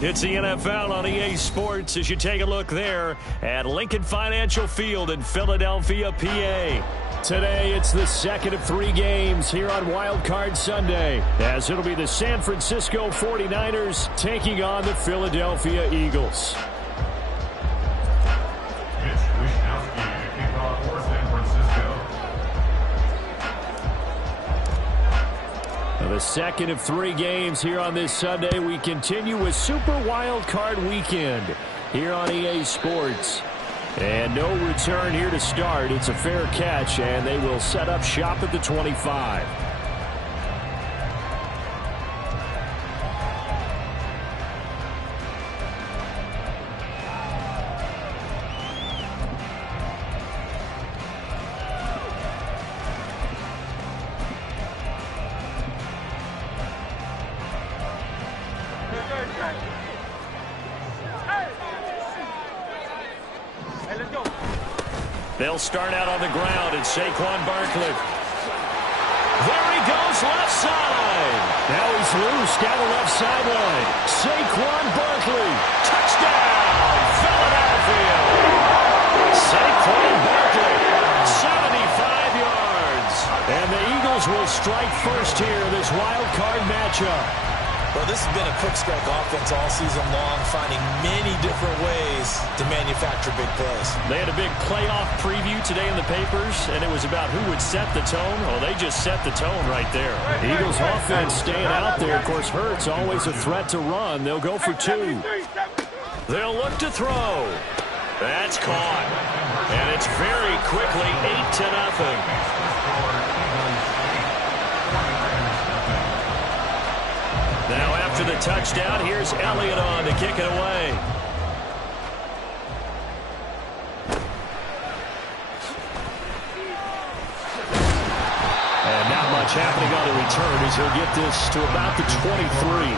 It's the NFL on EA Sports as you take a look there at Lincoln Financial Field in Philadelphia, PA. Today, it's the second of 3 games here on Wild Card Sunday, as it'll be the San Francisco 49ers taking on the Philadelphia Eagles. The second of 3 games here on this Sunday. We continue with Super Wild Card Weekend here on EA Sports. And no return here to start. It's a fair catch, and they will set up shop at the 25. They'll start out on the ground, and Saquon Barkley. There he goes, left side. Now he's loose down the left sideline. Saquon Barkley, touchdown, Philadelphia. Saquon Barkley, 75 yards. And the Eagles will strike first here in this wild card matchup. Well, this has been a quick strike offense all season long, finding many different ways to manufacture big plays. They had a big playoff preview today in the papers, and it was about who would set the tone. Well, they just set the tone right there. Eagles offense staying out there. Of course, Hurts always a threat to run. They'll go for 2. They'll look to throw. That's caught. And it's very quickly 8-0. Now after the touchdown, here's Elliott on to kick it away. And not much happening on the return as he'll get this to about the 23.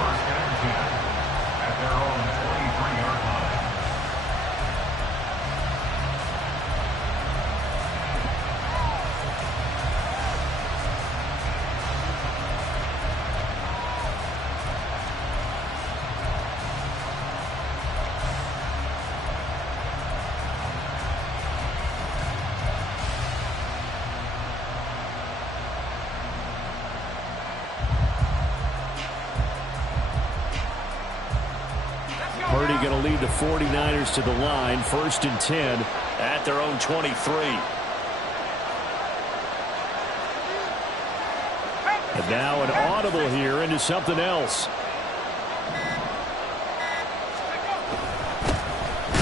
Purdy going to lead the 49ers to the line, 1st and 10 at their own 23. And now an audible here into something else.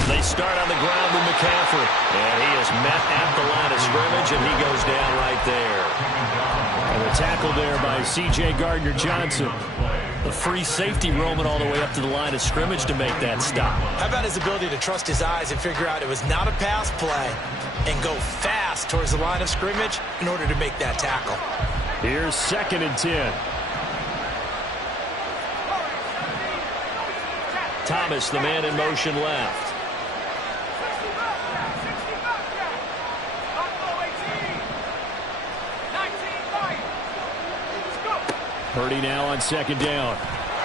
They start on the ground with McCaffrey. And he is met at the line of scrimmage, and he goes down right there. And the tackle there by C.J. Gardner-Johnson. The free safety roaming all the way up to the line of scrimmage to make that stop. How about his ability to trust his eyes and figure out it was not a pass play and go fast towards the line of scrimmage in order to make that tackle. Here's 2nd and 10. Thomas, the man in motion left. Purdy now on 2nd down.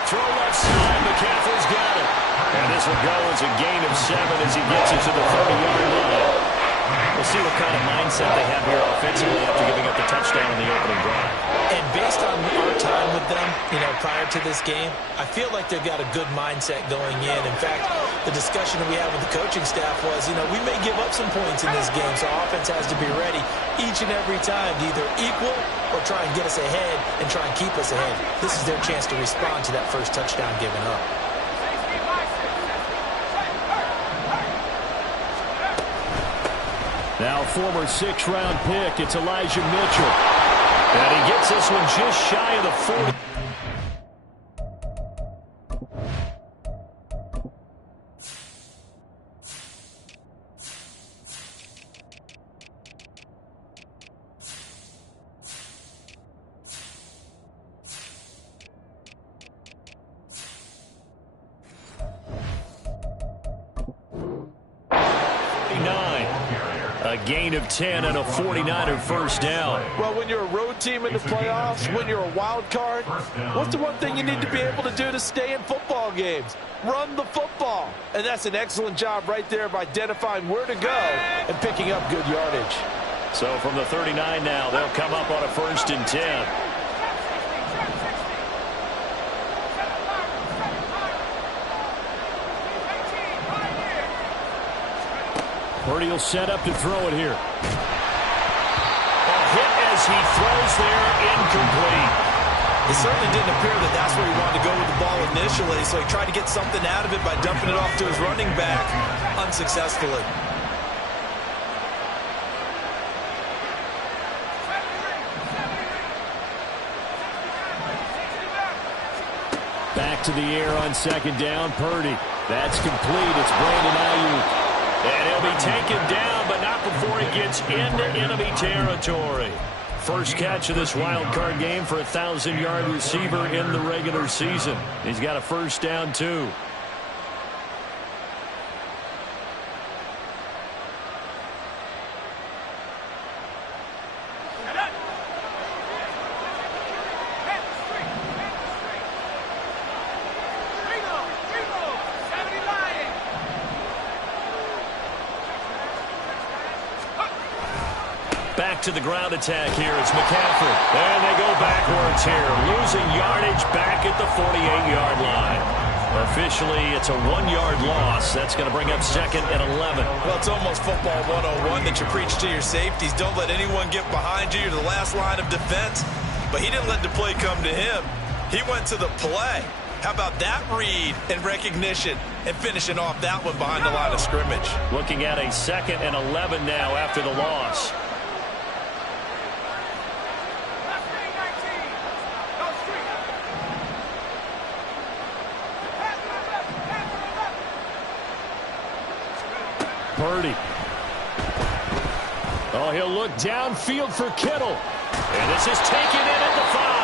Throw left side. McCaffrey's got it. And this will go as a gain of 7 as he gets it to the 30-yard line. We'll see what kind of mindset they have here offensively after giving up the touchdown in the opening drive. And based on our time with them, prior to this game, I feel like they've got a good mindset going in. In fact, the discussion that we had with the coaching staff was, we may give up some points in this game, so offense has to be ready each and every time to either equal or try and get us ahead and try and keep us ahead. This is their chance to respond to that first touchdown given up. Now former 6th-round pick, it's Elijah Mitchell. And he gets this one just shy of the 40. A gain of 10 and a 49er first down. Well, when you're a road team in the playoffs, when you're a wild card, what's the one thing you need to be able to do to stay in football games? Run the football. And that's an excellent job right there of identifying where to go and picking up good yardage. So from the 39 now, they'll come up on a 1st and 10. Purdy will set up to throw it here. A hit as he throws there, incomplete. It certainly didn't appear that that's where he wanted to go with the ball initially, so he tried to get something out of it by dumping it off to his running back unsuccessfully. Back to the air on 2nd down, Purdy. That's complete. It's Brandon Ayuk. And he'll be taken down, but not before he gets into enemy territory. First catch of this wild card game for a 1,000-yard receiver in the regular season. He's got a first down, too. To the ground attack here. It's McCaffrey. And they go backwards here. Losing yardage back at the 48-yard line. Officially, it's a 1-yard loss. That's going to bring up 2nd and 11. Well, it's almost football 101 that you preach to your safeties. Don't let anyone get behind you. You're the last line of defense. But he didn't let the play come to him. He went to the play. How about that read and recognition and finishing off that one behind the line of scrimmage? Looking at a 2nd and 11 now after the loss. Purdy. Oh, he'll look downfield for Kittle. And this is taken in at the 5.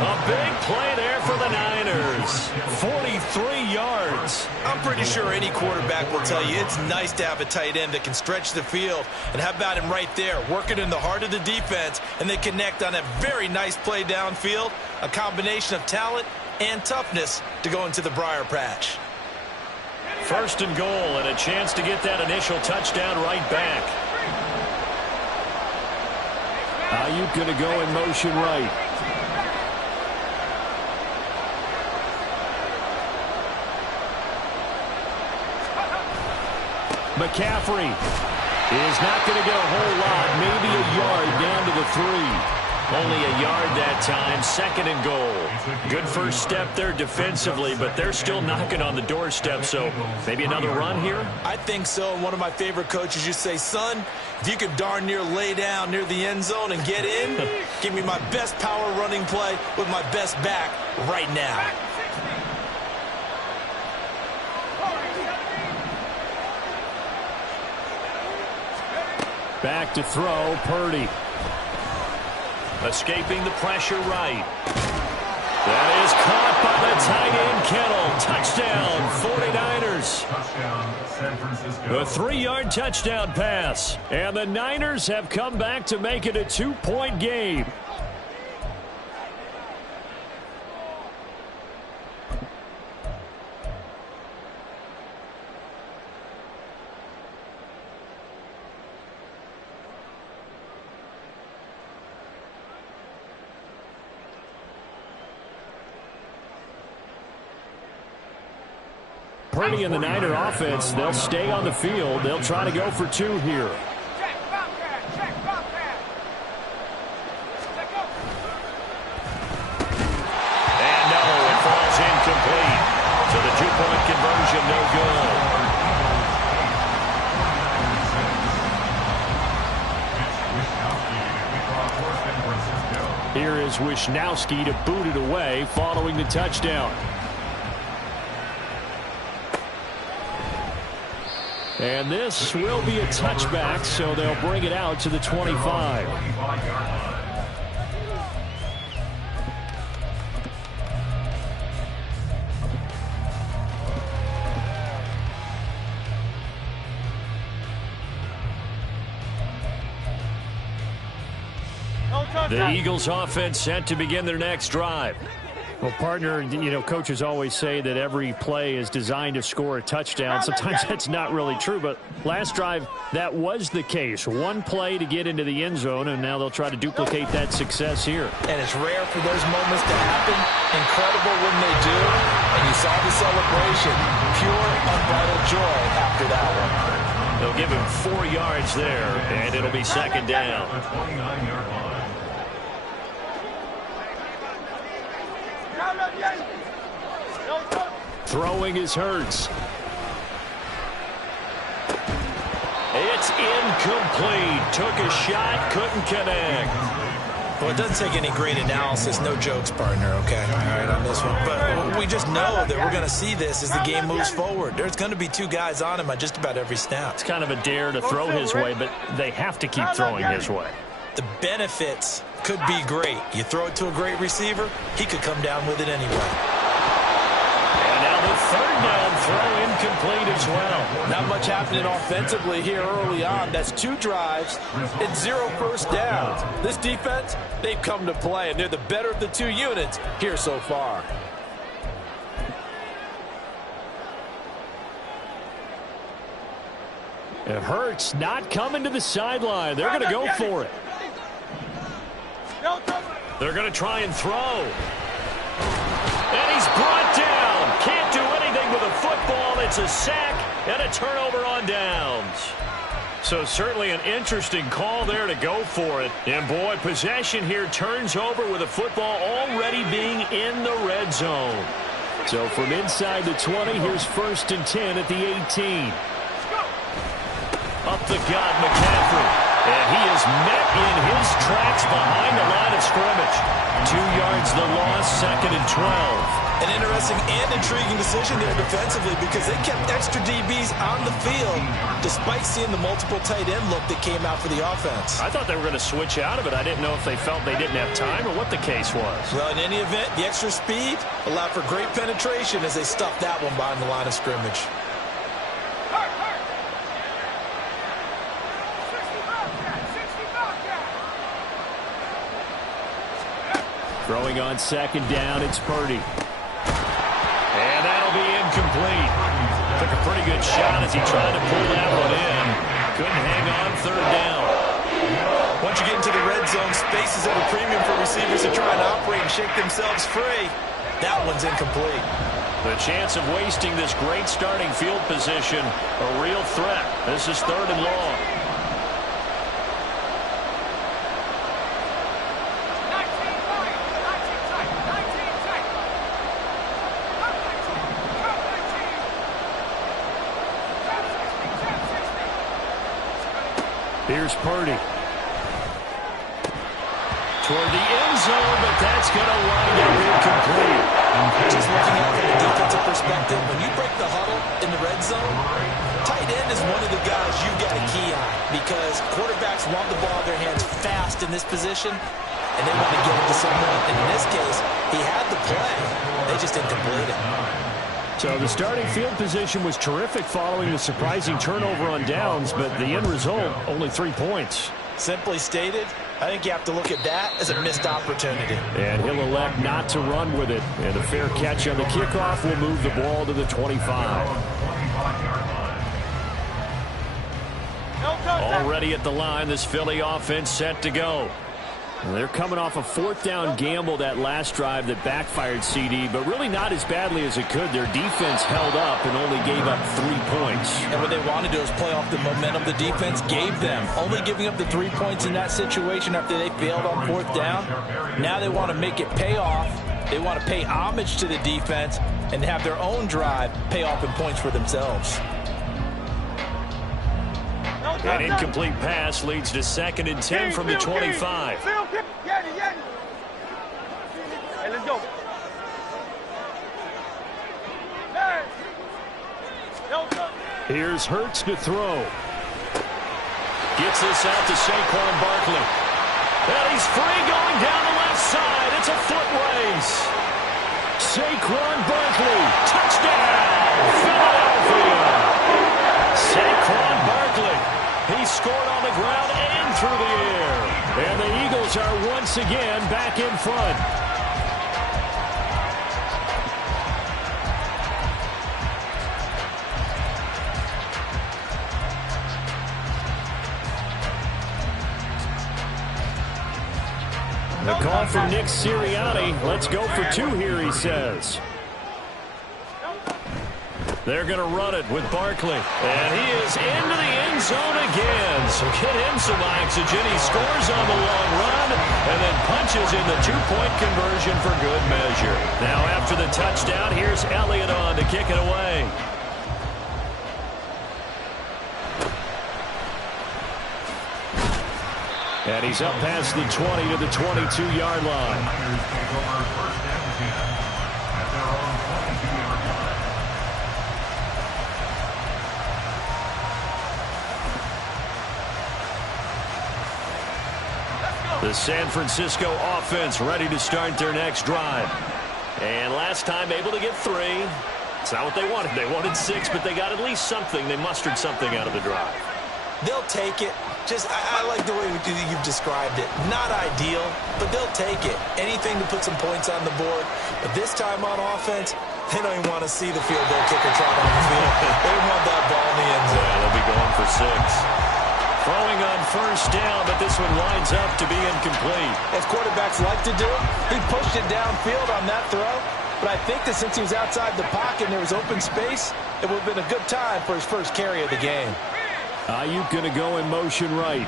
A big play there for the Niners. 43 yards. I'm pretty sure any quarterback will tell you it's nice to have a tight end that can stretch the field. And how about him right there, working in the heart of the defense, and they connect on a very nice play downfield. A combination of talent and toughness to go into the briar patch. 1st and goal, and a chance to get that initial touchdown right back. Ayuk going to go in motion right. McCaffrey is not going to get a whole lot, maybe a yard down to the 3. Only a yard that time, 2nd and goal. Good first step there defensively, but they're still knocking on the doorstep, so maybe another run here? I think so. And one of my favorite coaches used to say, son, if you could darn near lay down near the end zone and get in, give me my best power running play with my best back right now. Back to throw, Purdy. Escaping the pressure right. That is caught by the tight end, Kittle. Touchdown, 49ers. Touchdown, San Francisco. A 3-yard touchdown pass. And the Niners have come back to make it a 2-point game. Purdy and the Niner offense, they'll stay on the field. They'll try to go for 2 here. And no, it falls incomplete. So the 2-point conversion, no good. Here is Wisnowski to boot it away following the touchdown. And this will be a touchback, so they'll bring it out to the 25. The Eagles offense set to begin their next drive. Well, partner, coaches always say that every play is designed to score a touchdown. Sometimes that's not really true, but last drive, that was the case. One play to get into the end zone, and now they'll try to duplicate that success here. And it's rare for those moments to happen. Incredible when they do. And you saw the celebration. Pure, unbridled joy after that one. They'll give him 4 yards there, and it'll be second down. The 29-yard line. Throwing is Hurts. It's incomplete. Took a shot, couldn't connect. Well, it doesn't take any great analysis. No jokes, partner, okay? All right, on this one. But we just know that we're going to see this as the game moves forward. There's going to be 2 guys on him on just about every snap. It's kind of a dare to throw his way, but they have to keep throwing his way. The benefits could be great. You throw it to a great receiver, he could come down with it anyway. And now the third down throw incomplete as well. Not much happening offensively here early on. That's 2 drives and 0 first downs. This defense, they've come to play, and they're the better of the 2 units here so far. It hurts not coming to the sideline. They're going to go for it. They're going to try and throw. And he's brought down. Can't do anything with a football. It's a sack and a turnover on downs. So certainly an interesting call there to go for it. And boy, possession here turns over with a football already being in the red zone. So from inside the 20, here's 1st and 10 at the 18. Up the gut, McCaffrey. And he is met in his tracks behind the line of scrimmage. 2 yards the loss, 2nd and 12. An interesting and intriguing decision there defensively because they kept extra DBs on the field despite seeing the multiple tight end look that came out for the offense. I thought they were going to switch out of it. I didn't know if they felt they didn't have time or what the case was. Well, in any event, the extra speed allowed for great penetration as they stuffed that one behind the line of scrimmage. Throwing on 2nd down, it's Purdy. And that'll be incomplete. Took a pretty good shot as he tried to pull that one in. Couldn't hang on 3rd down. Once you get into the red zone, space is at a premium for receivers to try and operate and shake themselves free. That one's incomplete. The chance of wasting this great starting field position, a real threat. This is 3rd and long. Here's Purdy. Toward the end zone, but that's going to wind up incomplete. Just looking at it from a defensive perspective, when you break the huddle in the red zone, tight end is one of the guys you've got to key on because quarterbacks want the ball in their hands fast in this position, and they want to get it to someone. And in this case, he had the play. They just didn't complete it. So the starting field position was terrific following the surprising turnover on downs, but the end result, only 3 points. Simply stated, I think you have to look at that as a missed opportunity. And he'll elect not to run with it. And a fair catch on the kickoff will move the ball to the 25. Already at the line, this Philly offense set to go. They're coming off a 4th down gamble that last drive that backfired CD, but really not as badly as it could. Their defense held up and only gave up 3 points. And what they want to do is play off the momentum the defense gave them. Only giving up the 3 points in that situation after they failed on 4th down. Now they want to make it pay off. They want to pay homage to the defense and have their own drive pay off in points for themselves. An incomplete pass leads to 2nd and 10 from the 25. Let's go. Here's Hurts to throw. Gets this out to Saquon Barkley. And he's free going down the left side. It's a foot race. Saquon Barkley. Touchdown. Philadelphia. Saquon Barkley. He scored on the ground and through the air. And the Eagles are 1 once again back in front. The call from Nick Sirianni. Let's go for two here, he says. They're going to run it with Barkley. And he is into the end zone again. So get him some oxygen. He scores on the long run and then punches in the two-point conversion for good measure. Now after the touchdown, here's Elliott on to kick it away. And he's up past the 20 to the 22-yard line. The San Francisco offense ready to start their next drive. And last time able to get 3. It's not what they wanted. They wanted 6, but they got at least something. They mustered something out of the drive. They'll take it. I like the way you've described it. Not ideal, but they'll take it. Anything to put some points on the board. But this time on offense, they don't even want to see the field goal kicker trot on the field. They want that ball in the end zone. Yeah, they'll be going for 6. Throwing on first down, but this one winds up to be incomplete. As quarterbacks like to do, he pushed it downfield on that throw. But I think that since he was outside the pocket and there was open space, it would have been a good time for his first carry of the game. Ayuk going to go in motion right.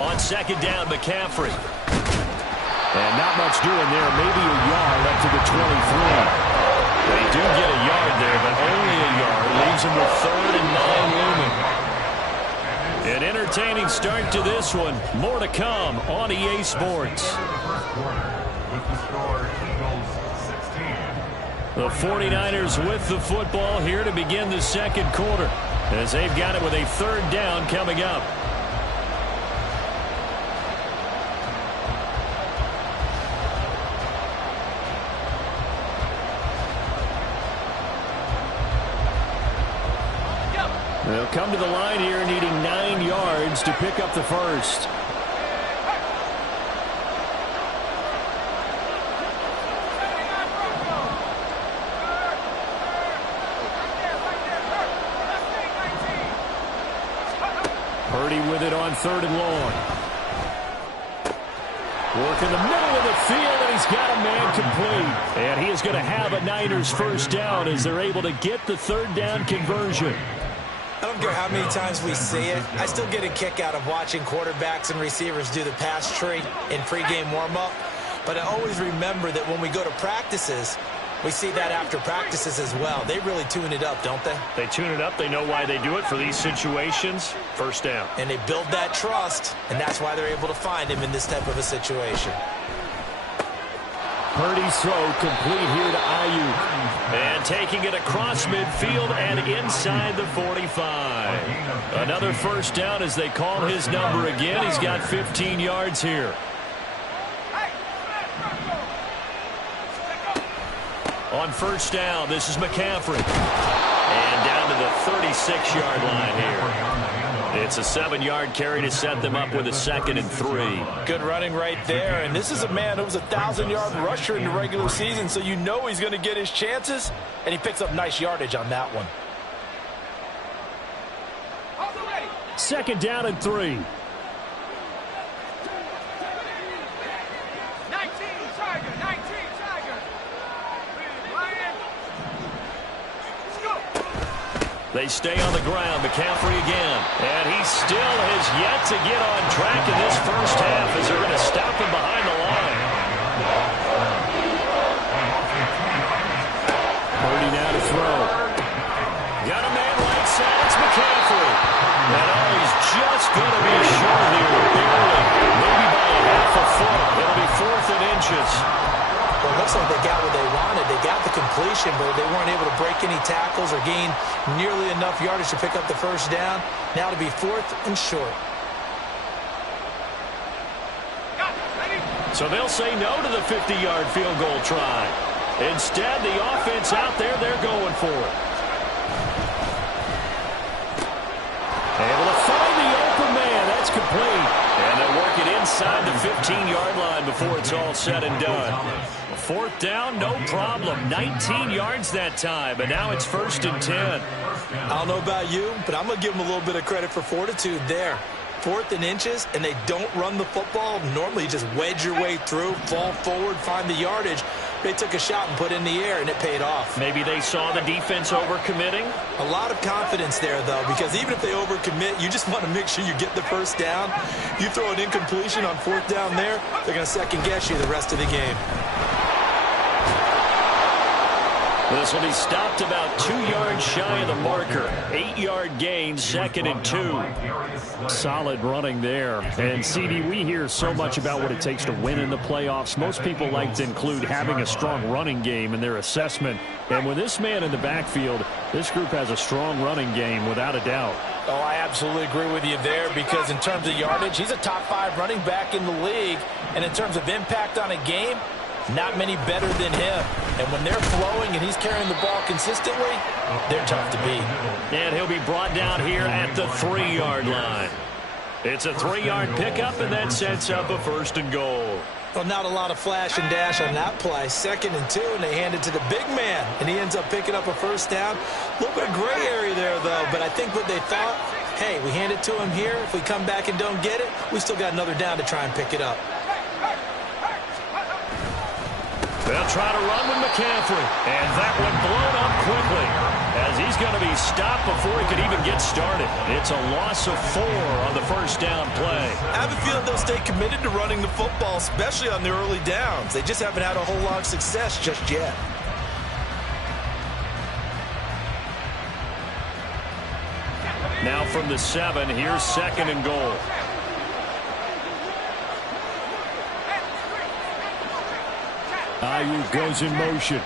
On second down, McCaffrey. And not much doing there. Maybe a yard up to the 23. They do get a yard there, but only a yard. Leaves them with 3rd and 9 looming. An entertaining start to this one. More to come on EA Sports. The 49ers with the football here to begin the second quarter, as they've got it with a 3rd down coming up. They'll come to the line here needing 9 yards to pick up the first. Purdy with it on 3rd and long. Work in the middle of the field, and he's got a man complete. And he is going to have a Niners first down as they're able to get the 3rd down conversion. I don't care how many times we see it. I still get a kick out of watching quarterbacks and receivers do the pass tree in pregame warm-up. But I always remember that when we go to practices, we see that after practices as well. They really tune it up, don't they? They tune it up. They know why they do it for these situations. First down. And they build that trust, and that's why they're able to find him in this type of a situation. Purdy's throw complete here to Ayuk. And taking it across midfield and inside the 45. Another first down as they call his number again. He's got 15 yards here. On first down, this is McCaffrey. And down to the 36-yard line here. It's a 7-yard carry to set them up with a 2nd and 3. Good running right there. And this is a man who was a 1,000-yard rusher in the regular season, so you know he's going to get his chances. And he picks up nice yardage on that one. 2nd down and 3. They stay on the ground. McCaffrey again. And he still has yet to get on track in this first half as they're going to stop him behind the line. Purdy now to throw. Got a man right side. It's McCaffrey. And he's just going to be short here. Barely. Maybe by a half a foot. It'll be 4th and inches. Well, it looks like they got what they wanted. They got the completion, but they weren't able to break any tackles or gain nearly enough yardage to pick up the first down. Now to be 4th and short. So they'll say no to the 50-yard field goal try. Instead, the offense out there, they're going for it. Able to find the open man. inside the 15-yard line before it's all said and done. Fourth down, no problem. 19 yards that time, but now it's 1st and 10. I don't know about you, but I'm going to give them a little bit of credit for fortitude there. 4th and inches, and they don't run the football. Normally, you just wedge your way through, fall forward, find the yardage. They took a shot and put it in the air, and it paid off. Maybe they saw the defense overcommitting. A lot of confidence there, though, because even if they overcommit, you just want to make sure you get the first down. You throw an incompletion on 4th down there, they're going to second-guess you the rest of the game. This will be stopped about 2 yards shy of the marker. 8-yard gain, 2nd and 2. Solid running there. And, CD, we hear so much about what it takes to win in the playoffs. Most people like to include having a strong running game in their assessment. And with this man in the backfield, this group has a strong running game without a doubt. Oh, I absolutely agree with you there because in terms of yardage, he's a top 5 running back in the league. And in terms of impact on a game, not many better than him. And when they're flowing and he's carrying the ball consistently, they're tough to beat. And he'll be brought down here at the 3-yard line. It's a 3-yard pickup, and that sets up a 1st and goal. Well, not a lot of flash and dash on that play. 2nd and 2, and they hand it to the big man, and he ends up picking up a 1st down. A little bit of gray area there, though, but I think what they thought, hey, we hand it to him here. If we come back and don't get it, we still got another down to try and pick it up. They'll try to run with McCaffrey, and that one blown up quickly as he's going to be stopped before he could even get started. It's a loss of 4 on the 1st down play. I have a feeling they'll stay committed to running the football, especially on the early downs. They just haven't had a whole lot of success just yet. Now from the 7, here's 2nd and goal. Ayuk goes in motion.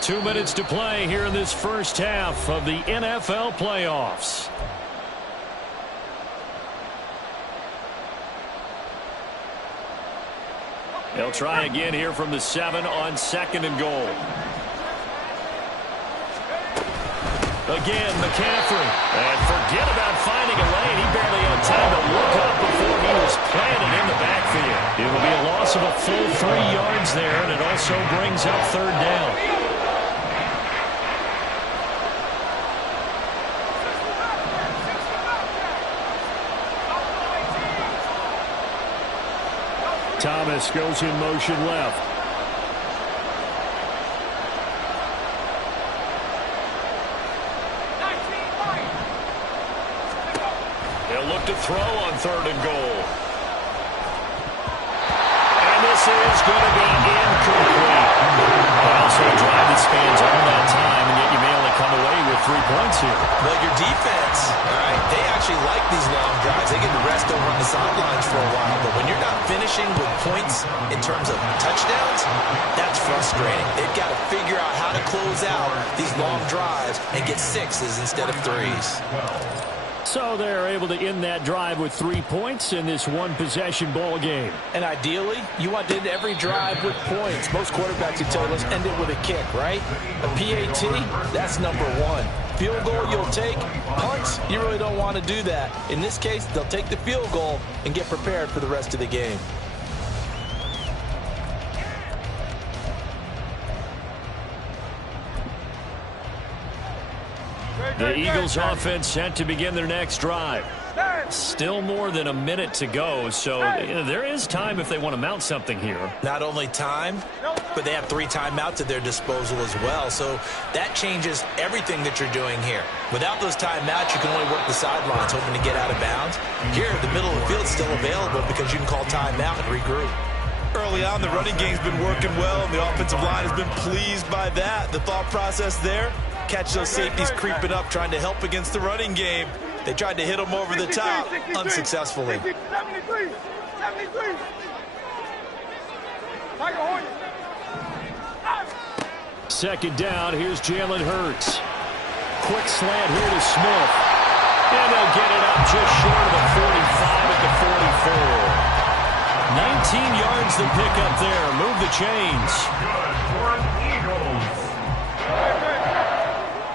2 minutes to play here in this first half of the NFL playoffs. They'll try again here from the 7 on 2nd and goal. Again, McCaffrey. And forget about finding a lane. He barely had time to look up before he was planted in the backfield. It will be a loss of a full 3 yards there, and it also brings up 3rd down. Thomas goes in motion left. To throw on 3rd and goal. And this is going to be incomplete. And also a drive that spans all that time, and yet you may only come away with 3 points here. Well, your defense, all right, they actually like these long drives. They get to rest over on the sidelines for a while. But when you're not finishing with points in terms of touchdowns, that's frustrating. They've got to figure out how to close out these long drives and get 6s instead of 3s. So they're able to end that drive with 3 points in this one-possession ball game. And ideally, you want to end every drive with points. Most quarterbacks would tell us end it with a kick, right? A PAT, that's number 1. Field goal you'll take. Punts, you really don't want to do that. In this case, they'll take the field goal and get prepared for the rest of the game. The Eagles offense set to begin their next drive. Still more than a minute to go, so there is time if they want to mount something here. Not only time, but they have 3 timeouts at their disposal as well, so that changes everything that you're doing here. Without those timeouts, you can only work the sidelines, hoping to get out of bounds. Here, the middle of the field is still available because you can call timeout and regroup. Early on, the running game's been working well, and the offensive line has been pleased by that. The thought process there, catch those safeties creeping up, trying to help against the running game. They tried to hit them over the top, unsuccessfully. 73. Second down, here's Jalen Hurts. Quick slant here to Smith. And they'll get it up just short of the 45 at the 44. 19 yards the pickup there. Move the chains. Good for an Eagles.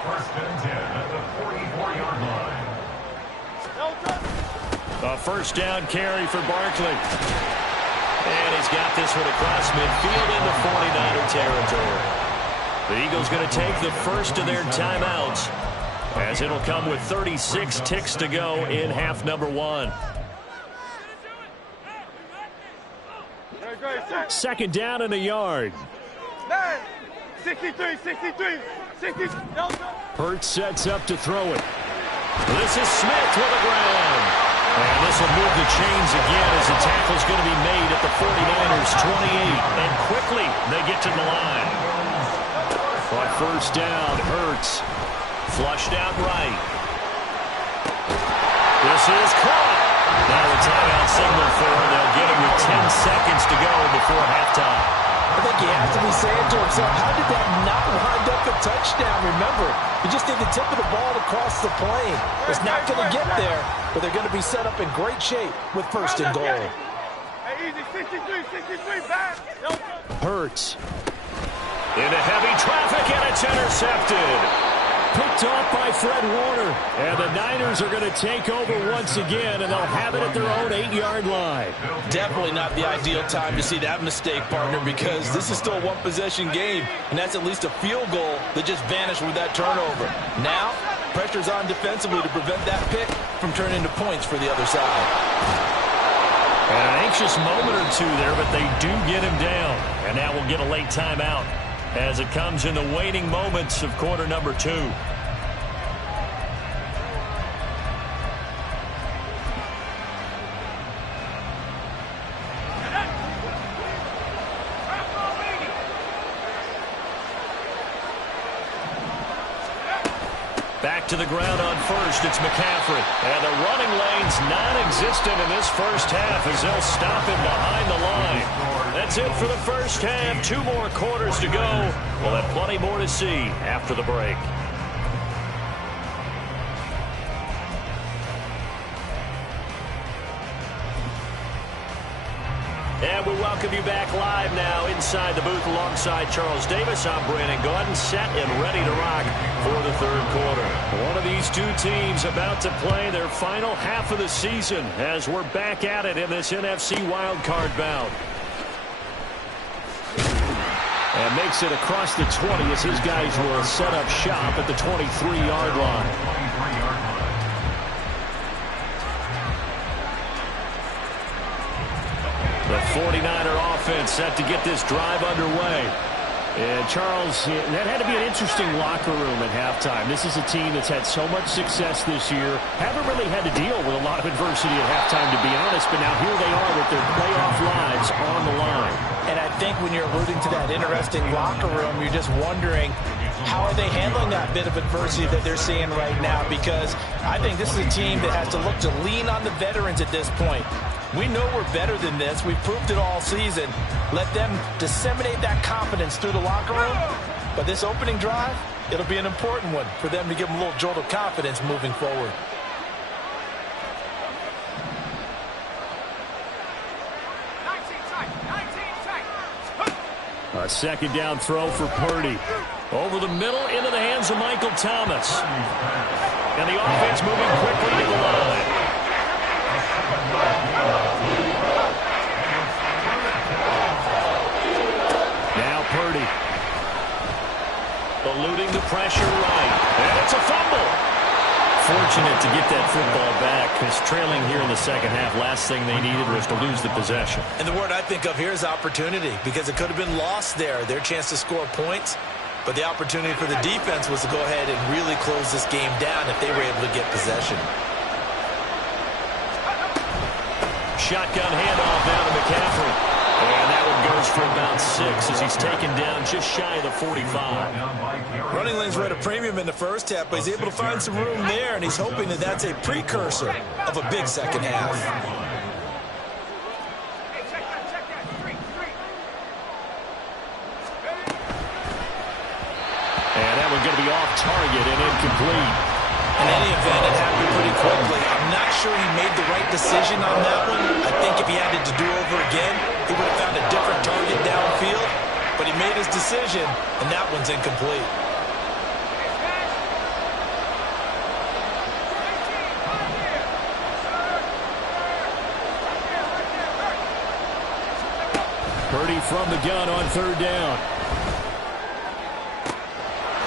1st and 10 at the 44-yard line. first down carry for Barkley. And he's got this one across midfield into 49er territory. The Eagles going to take the first of their timeouts, as it'll come with 36 ticks to go in half number 1. Second down and a yard. 63. Hurts sets up to throw it. This is Smith with the ground. And this will move the chains again as the tackle's going to be made at the 49ers 28. And quickly they get to the line. On first down, Hurts flushed out right. This is caught. Now a timeout signal for him. They'll get him with 10 seconds to go before halftime. I think he has to be saying to himself, how did that not wind up a touchdown? Remember, you just need the tip of the ball to cross the plane. It's not going to get there, but they're going to be set up in great shape with first and goal. Hey, easy, 63, back. Hurts into heavy traffic, and it's intercepted. Picked off by Fred Warner. And the Niners are going to take over once again, and they'll have it at their own 8-yard line. Definitely not the ideal time to see that mistake, partner, because this is still a one-possession game, and that's at least a field goal that just vanished with that turnover. Now, pressure's on defensively to prevent that pick from turning into points for the other side. And an anxious moment or two there, but they do get him down. And now we'll get a late timeout as it comes in the waning moments of quarter number 2. Back to the ground on first, it's McCaffrey. And the running lane's non-existent in this first half as they'll stop him behind the line. That's it for the first half. 2 more quarters to go. We'll have plenty more to see after the break. And we welcome you back live now inside the booth alongside Charles Davis. I'm Brandon Gordon, set and ready to rock for the third quarter. One of these two teams about to play their final half of the season as we're back at it in this NFC wildcard bout. And makes it across the 20 as his guys will set up shop at the 23-yard line. The 49er offense set to get this drive underway. And Charles, that had to be an interesting locker room at halftime. This is a team that's had so much success this year. Haven't really had to deal with a lot of adversity at halftime, to be honest. But now here they are with their playoff lives on the line. And I think when you're alluding to that interesting locker room, you're just wondering, how are they handling that bit of adversity that they're seeing right now? Because I think this is a team that has to look to lean on the veterans at this point. We know we're better than this. We've proved it all season. Let them disseminate that confidence through the locker room. But this opening drive, it'll be an important one for them to give them a little jolt of confidence moving forward. A second down throw for Purdy. Over the middle into the hands of Michael Thomas. And the offense moving quickly to the line. Now Purdy. Eluding the pressure right. And it's a fumble. Fortunate to get that football back because trailing here in the second half, last thing they needed was to lose the possession. And the word I think of here is opportunity, because it could have been lost there. Their chance to score points, but the opportunity for the defense was to go ahead and really close this game down if they were able to get possession. Shotgun handoff down to McCaffrey. And that one goes for about 6 as he's taken down just shy of the 45. Running lanes were at a premium in the first half, but he's able to find some room there, and he's hoping that that's a precursor of a big second half. And that one's going to be off target and incomplete. In any event, it happened pretty quickly. I'm not sure he made the right decision on that one. I think if he had it to do over again, he would have found a different target downfield. But he made his decision, and that one's incomplete. from the gun on third down.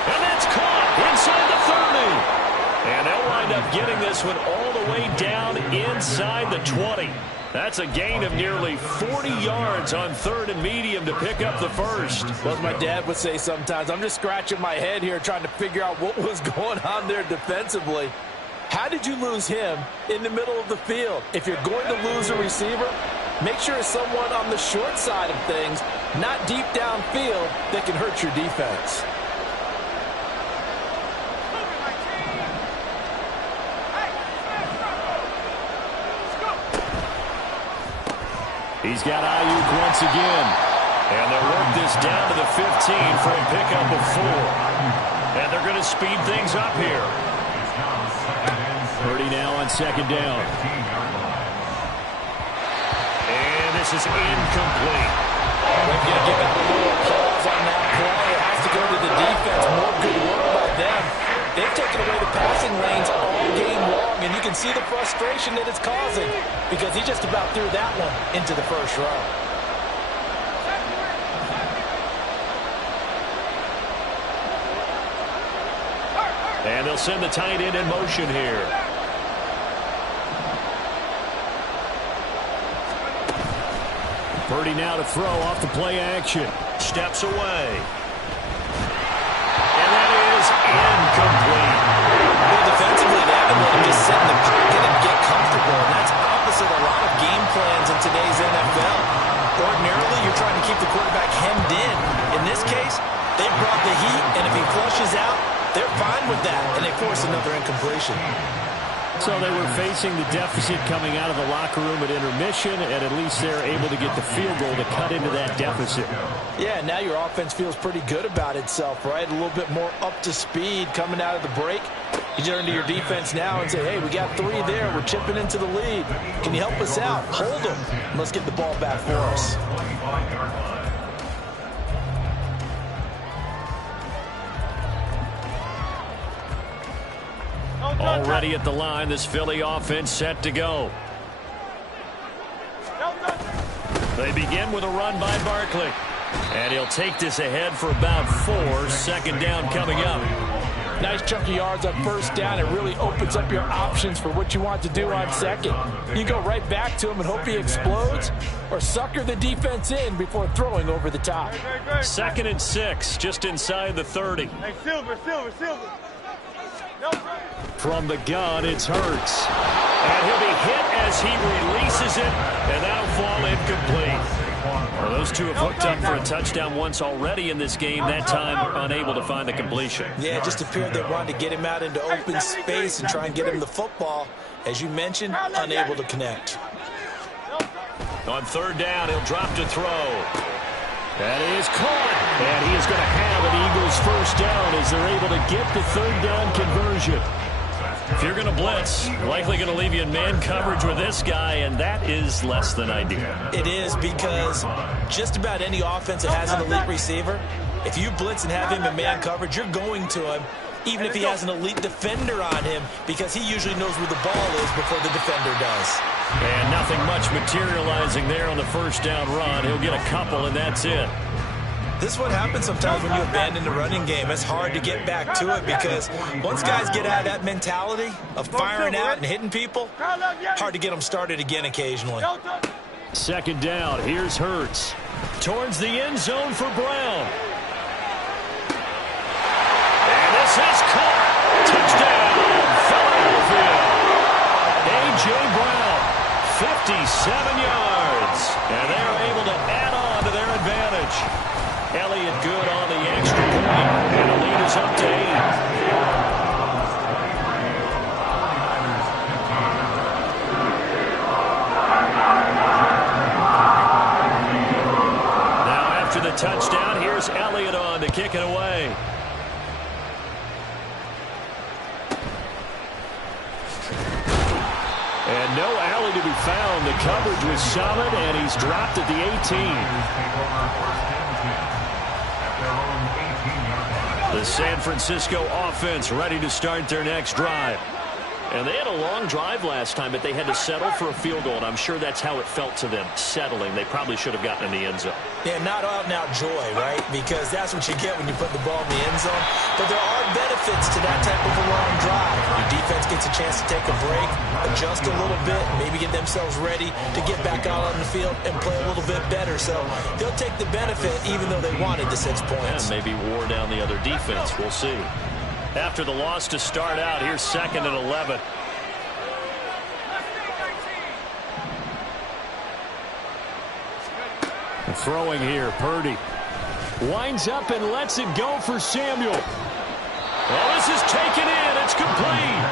And that's caught inside the 30. And they'll wind up getting this one all the way down inside the 20. That's a gain of nearly 40 yards on third and medium to pick up the first. Well, as my dad would say sometimes, I'm just scratching my head here trying to figure out what was going on there defensively. How did you lose him in the middle of the field? If you're going to lose a receiver, make sure it's someone on the short side of things, not deep downfield, that can hurt your defense. He's got Ayuk once again. And they'll work this down to the 15 for a pickup of 4. And they're going to speed things up here. Purdy now on second down. And this is incomplete. We're going to give it a little applause on that play. It has to go to the defense. More good work by them. They've taken away the passing lanes all game long, and you can see the frustration that it's causing because he just about threw that one into the first row. And they'll send the tight end in motion here. Purdy now to throw off the play action. Steps away. And that is incomplete. Well, defensively, they haven't let him just sit in the pocket and get comfortable. And that's opposite a lot of game plans in today's NFL. Ordinarily, you're trying to keep the quarterback hemmed in. In this case, they brought the heat, and if he flushes out, they're fine with that, and they force another incompletion. So they were facing the deficit coming out of the locker room at intermission, and at least they're able to get the field goal to cut into that deficit. Yeah, now your offense feels pretty good about itself, right? A little bit more up to speed coming out of the break. You turn to your defense now and say, hey, we got 3 there. We're chipping into the lead. Can you help us out? Hold them. Let's get the ball back for us. Already at the line, this Philly offense set to go. They begin with a run by Barkley. And he'll take this ahead for about 4. Second down coming up. Nice chunk of yards on first down. It really opens up your options for what you want to do on second. You go right back to him and hope he explodes, or sucker the defense in before throwing over the top. 2nd and 6, just inside the 30. Hey, Silver. From the gun, it's Hurts. And he'll be hit as he releases it, and that'll fall incomplete. Well, those two have hooked up for a touchdown once already in this game, that time unable to find the completion. Yeah, it just appeared they wanted to get him out into open space and try and get him the football. As you mentioned, unable to connect. On third down, he'll drop to throw. That is caught. And he is going to have an Eagles first down as they're able to get the third down conversion. If you're going to blitz, likely going to leave you in man coverage with this guy, and that is less than ideal. It is, because just about any offense that has an elite receiver, if you blitz and have him in man coverage, you're going to him, even if he has an elite defender on him, because he usually knows where the ball is before the defender does. And nothing much materializing there on the first down run. He'll get a couple, and that's it. This is what happens sometimes when you abandon the running game. It's hard to get back to it because once guys get out of that mentality of firing out and hitting people, hard to get them started again occasionally. Second down. Here's Hurts. Towards the end zone for Brown. And this is caught. Touchdown, Philadelphia. A.J. Brown, 57 yards. And they're able to add on to their advantage. Elliott good on the extra point, and the lead is up to 8. Now after the touchdown, here's Elliott on to kick it away. And no alley to be found. The coverage was solid, and he's dropped at the 18. The San Francisco offense ready to start their next drive. And they had a long drive last time, but they had to settle for a field goal, and I'm sure that's how it felt to them, settling. They probably should have gotten in the end zone. Yeah, not out-and-out joy, right? Because that's what you get when you put the ball in the end zone. But there are benefits to that type of a long drive. Your defense gets a chance to take a break, adjust a little bit, maybe get themselves ready to get back out on the field and play a little bit better. So they'll take the benefit even though they wanted the 6 points. And maybe wore down the other defense. We'll see. After the loss to start out, here's 2nd and 11. Throwing here, Purdy. Winds up and lets it go for Samuel. Well, this is taken in. It's complete.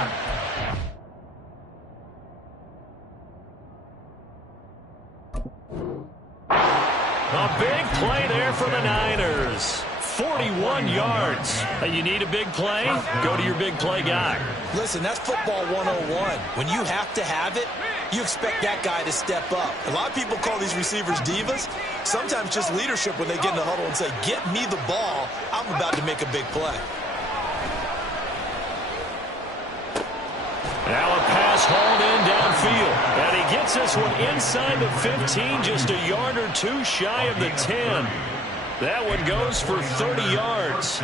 A big play there for the Niners. 41 yards. You need a big play? Go to your big play guy. Listen, that's football 101. When you have to have it, you expect that guy to step up. A lot of people call these receivers divas. Sometimes just leadership when they get in the huddle and say, get me the ball. I'm about to make a big play. Now a pass hauled in downfield. And he gets this one inside the 15, just a yard or two shy of the 10. That one goes for 30 yards.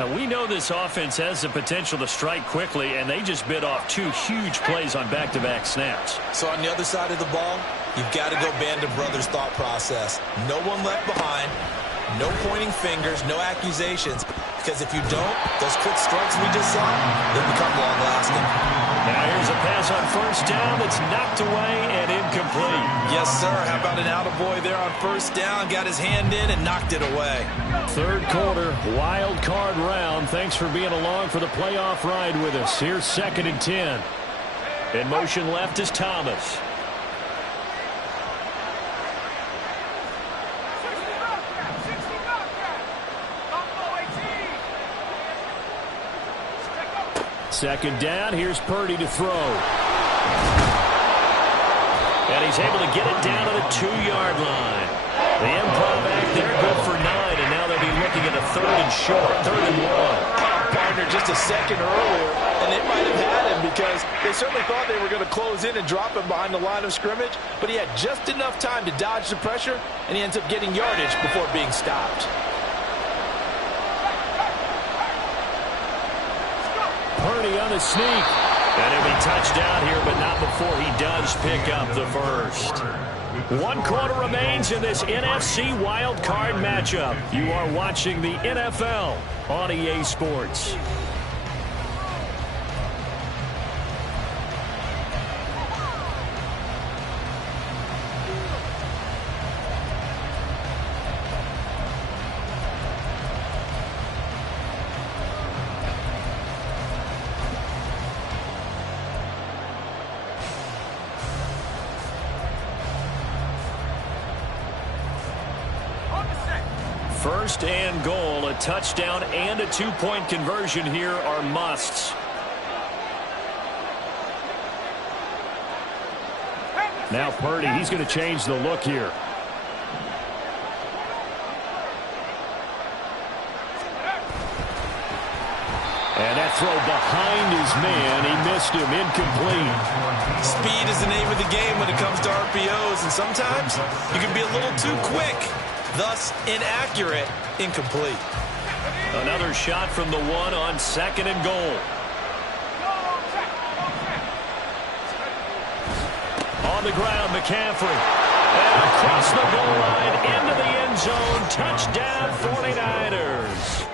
Now, we know this offense has the potential to strike quickly, and they just bit off 2 huge plays on back-to-back snaps. So on the other side of the ball, you've got to go Band of Brothers thought process. No one left behind, no pointing fingers, no accusations. Because if you don't, those quick strikes we just saw, they become long-lasting. Now here's a pass on 1st down that's knocked away and incomplete. Yes, sir. How about an attaboy there on 1st down? Got his hand in and knocked it away. 3rd quarter, wild card round. Thanks for being along for the playoff ride with us. Here's 2nd and 10. In motion left is Thomas. Second down, here's Purdy to throw. And he's able to get it down to the 2-yard line. The improv act there, good for 9, and now they'll be looking at a 3rd and short, 3rd and 1. Partner just a second earlier, and they might have had him because they certainly thought they were going to close in and drop him behind the line of scrimmage, but he had just enough time to dodge the pressure, and he ends up getting yardage before being stopped. Purdy on the sneak. And he'll be touchdown here, but not before he does pick up the first. 1 quarter remains in this NFC wild card matchup. You are watching the NFL on EA Sports. First and goal, a touchdown and a 2-point conversion here are musts. Now Purdy, he's going to change the look here. And that throw behind his man, he missed him, incomplete. Speed is the name of the game when it comes to RPOs, and sometimes you can be a little too quick. Thus, inaccurate, incomplete. Another shot from the 1 on 2nd and goal. On the ground, McCaffrey. And across the goal line, into the end zone. Touchdown, 49ers.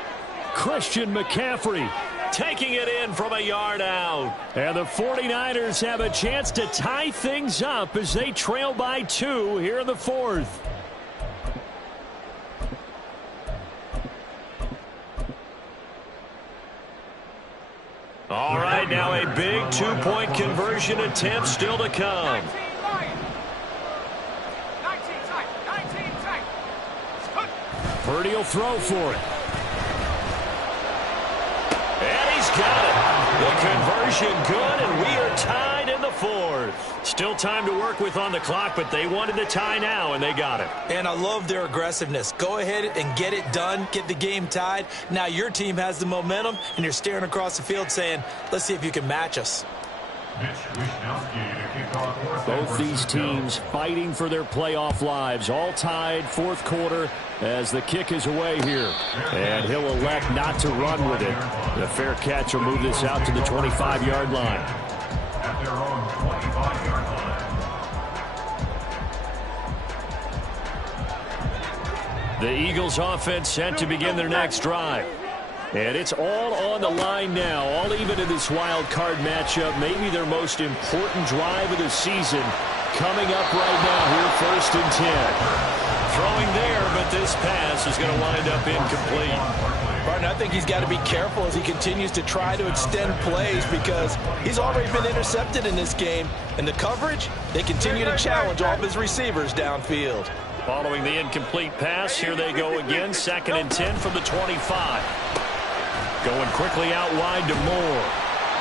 Christian McCaffrey taking it in from a yard out. And the 49ers have a chance to tie things up as they trail by 2 here in the 4th. All right, now a big 2-point conversion attempt still to come. 19 tight. Purdy will throw for it. And he's got it. The conversion good, and we are tied in the 4th. Still time to work with on the clock, but they wanted the tie now, and they got it. And I love their aggressiveness. Go ahead and get it done. Get the game tied. Now your team has the momentum, and you're staring across the field saying, let's see if you can match us. Both these teams fighting for their playoff lives. All tied, fourth quarter, as the kick is away here. And he'll elect not to run with it. The fair catch will move this out to the 25-yard line. At their own 25-yard line. The Eagles offense set to begin their next drive. And it's all on the line now, all even in this wild card matchup. Maybe their most important drive of the season coming up right now here, 1st and 10. Throwing there, but this pass is going to wind up incomplete. Martin, I think he's got to be careful as he continues to try to extend plays because he's already been intercepted in this game. And the coverage, they continue to challenge all of his receivers downfield. Following the incomplete pass, here they go again, 2nd and 10 from the 25. Going quickly out wide to Moore.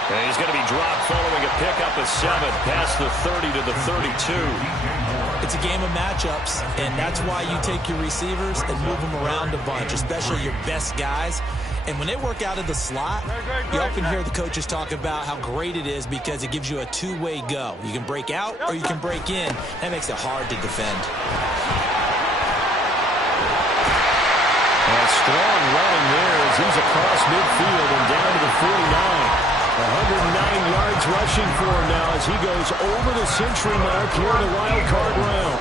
And he's going to be dropped following a pickup of 7 past the 30 to the 32. It's a game of matchups, and that's why you take your receivers and move them around a bunch, especially your best guys. And when they work out of the slot, you often hear the coaches talk about how great it is because it gives you a two-way go. You can break out or you can break in. That makes it hard to defend. And strong running there as he's across midfield and down to the 49. 109 yards rushing for him now as he goes over the century mark here in the wild card round.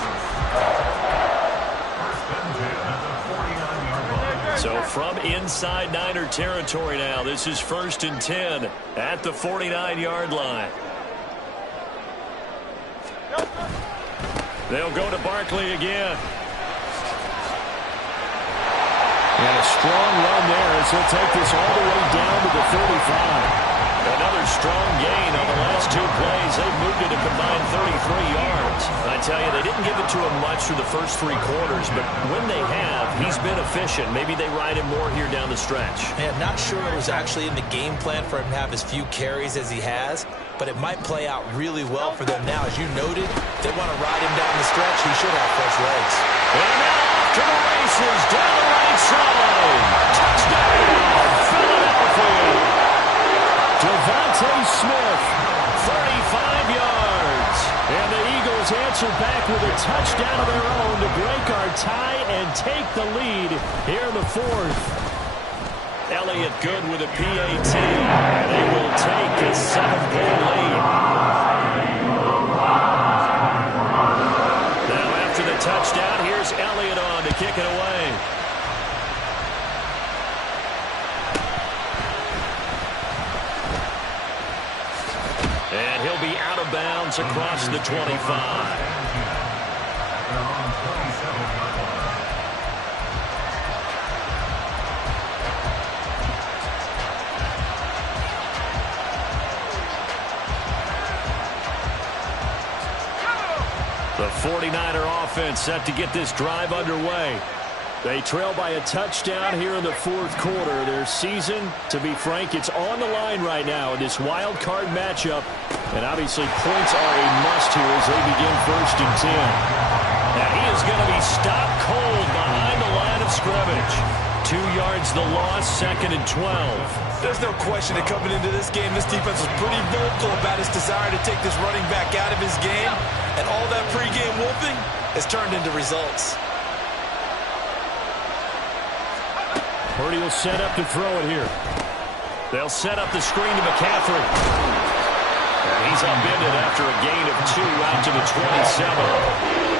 So from inside Niner territory now, this is 1st and 10 at the 49-yard line. They'll go to Barkley again. And a strong run there as he'll take this all the way down to the 35. Another strong gain on the last 2 plays. They've moved it a combined 33 yards. I tell you, they didn't give it to him much through the first 3 quarters, but when they have, he's been efficient. Maybe they ride him more here down the stretch. Man, not sure it was actually in the game plan for him to have as few carries as he has, but it might play out really well for them now. As you noted, if they want to ride him down the stretch, he should have fresh legs. And now off to the races, down the right side. Touchdown, Philadelphia. Devontae Smith, 35 yards. And the Eagles answer back with a touchdown of their own to break our tie and take the lead here in the 4th. Elliott good with a PAT. And they will take a 7-point lead. Now after the touchdown, here's Elliott on to kick it away. And he'll be out of bounds across the 25. The 49er offense set to get this drive underway. They trail by a touchdown here in the 4th quarter. Their season, to be frank, it's on the line right now in this wild card matchup. And obviously points are a must here as they begin 1st and 10. Now he is going to be stopped cold behind the line of scrimmage. 2 yards the loss, 2nd and 12. There's no question that coming into this game, this defense was pretty vocal about its desire to take this running back out of his game. And all that pregame wolfing has turned into results. Purdy will set up to throw it here. They'll set up the screen to McCaffrey. And he's upended after a gain of 2 out to the 27.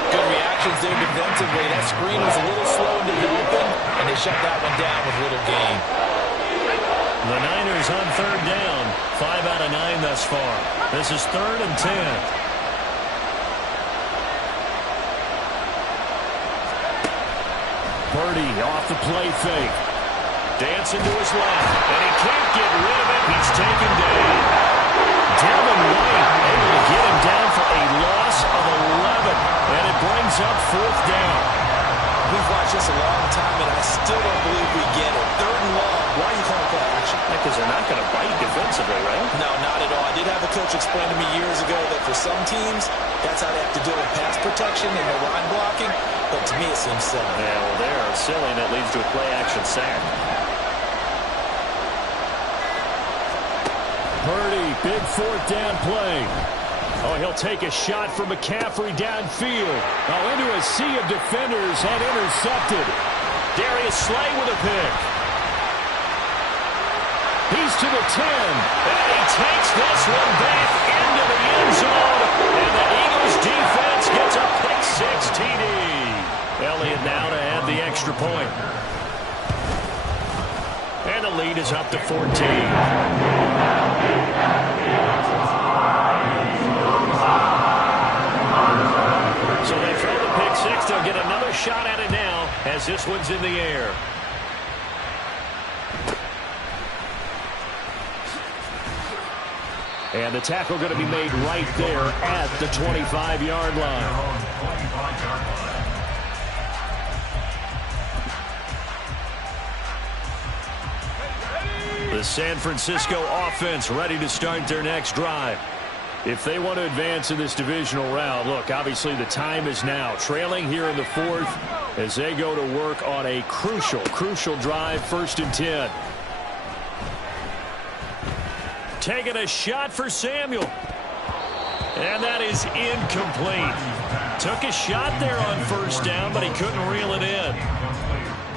Good reactions there defensively. That screen was a little slow in developing, and they shut that one down with little gain. The Niners on 3rd down. 5 out of 9 thus far. This is 3rd and 10. Purdy off the play fake. Dancing to his left, and he can't get rid of it. He's taken down. Devin White able to get him down for a loss of 11, and it brings up 4th down. We've watched this a long time, and I still don't believe we get it. 3rd and long. Why are you calling play action? Because they're not going to bite defensively, right? No, not at all. I did have a coach explain to me years ago that for some teams, that's how they have to deal with pass protection and their line blocking. But to me, it seems silly. Yeah, well, they are silly, and it leads to a play-action sack. Purdy, big fourth down play. Oh, he'll take a shot from McCaffrey downfield. Oh, into a sea of defenders and intercepted. Darius Slay with a pick. He's to the 10. And he takes this one back into the end zone. And the Eagles defense gets a pick six TD. Elliott now to add the extra point. And the lead is up to 14. So they throw the pick six. They'll get another shot at it now as this one's in the air. And the tackle going to be made right there at the 25-yard line. The San Francisco offense ready to start their next drive. If they want to advance in this divisional round, look, obviously the time is now. Trailing here in the fourth as they go to work on a crucial drive, 1st and 10. Taking a shot for Samuel. And that is incomplete. Took a shot there on 1st down, but he couldn't reel it in.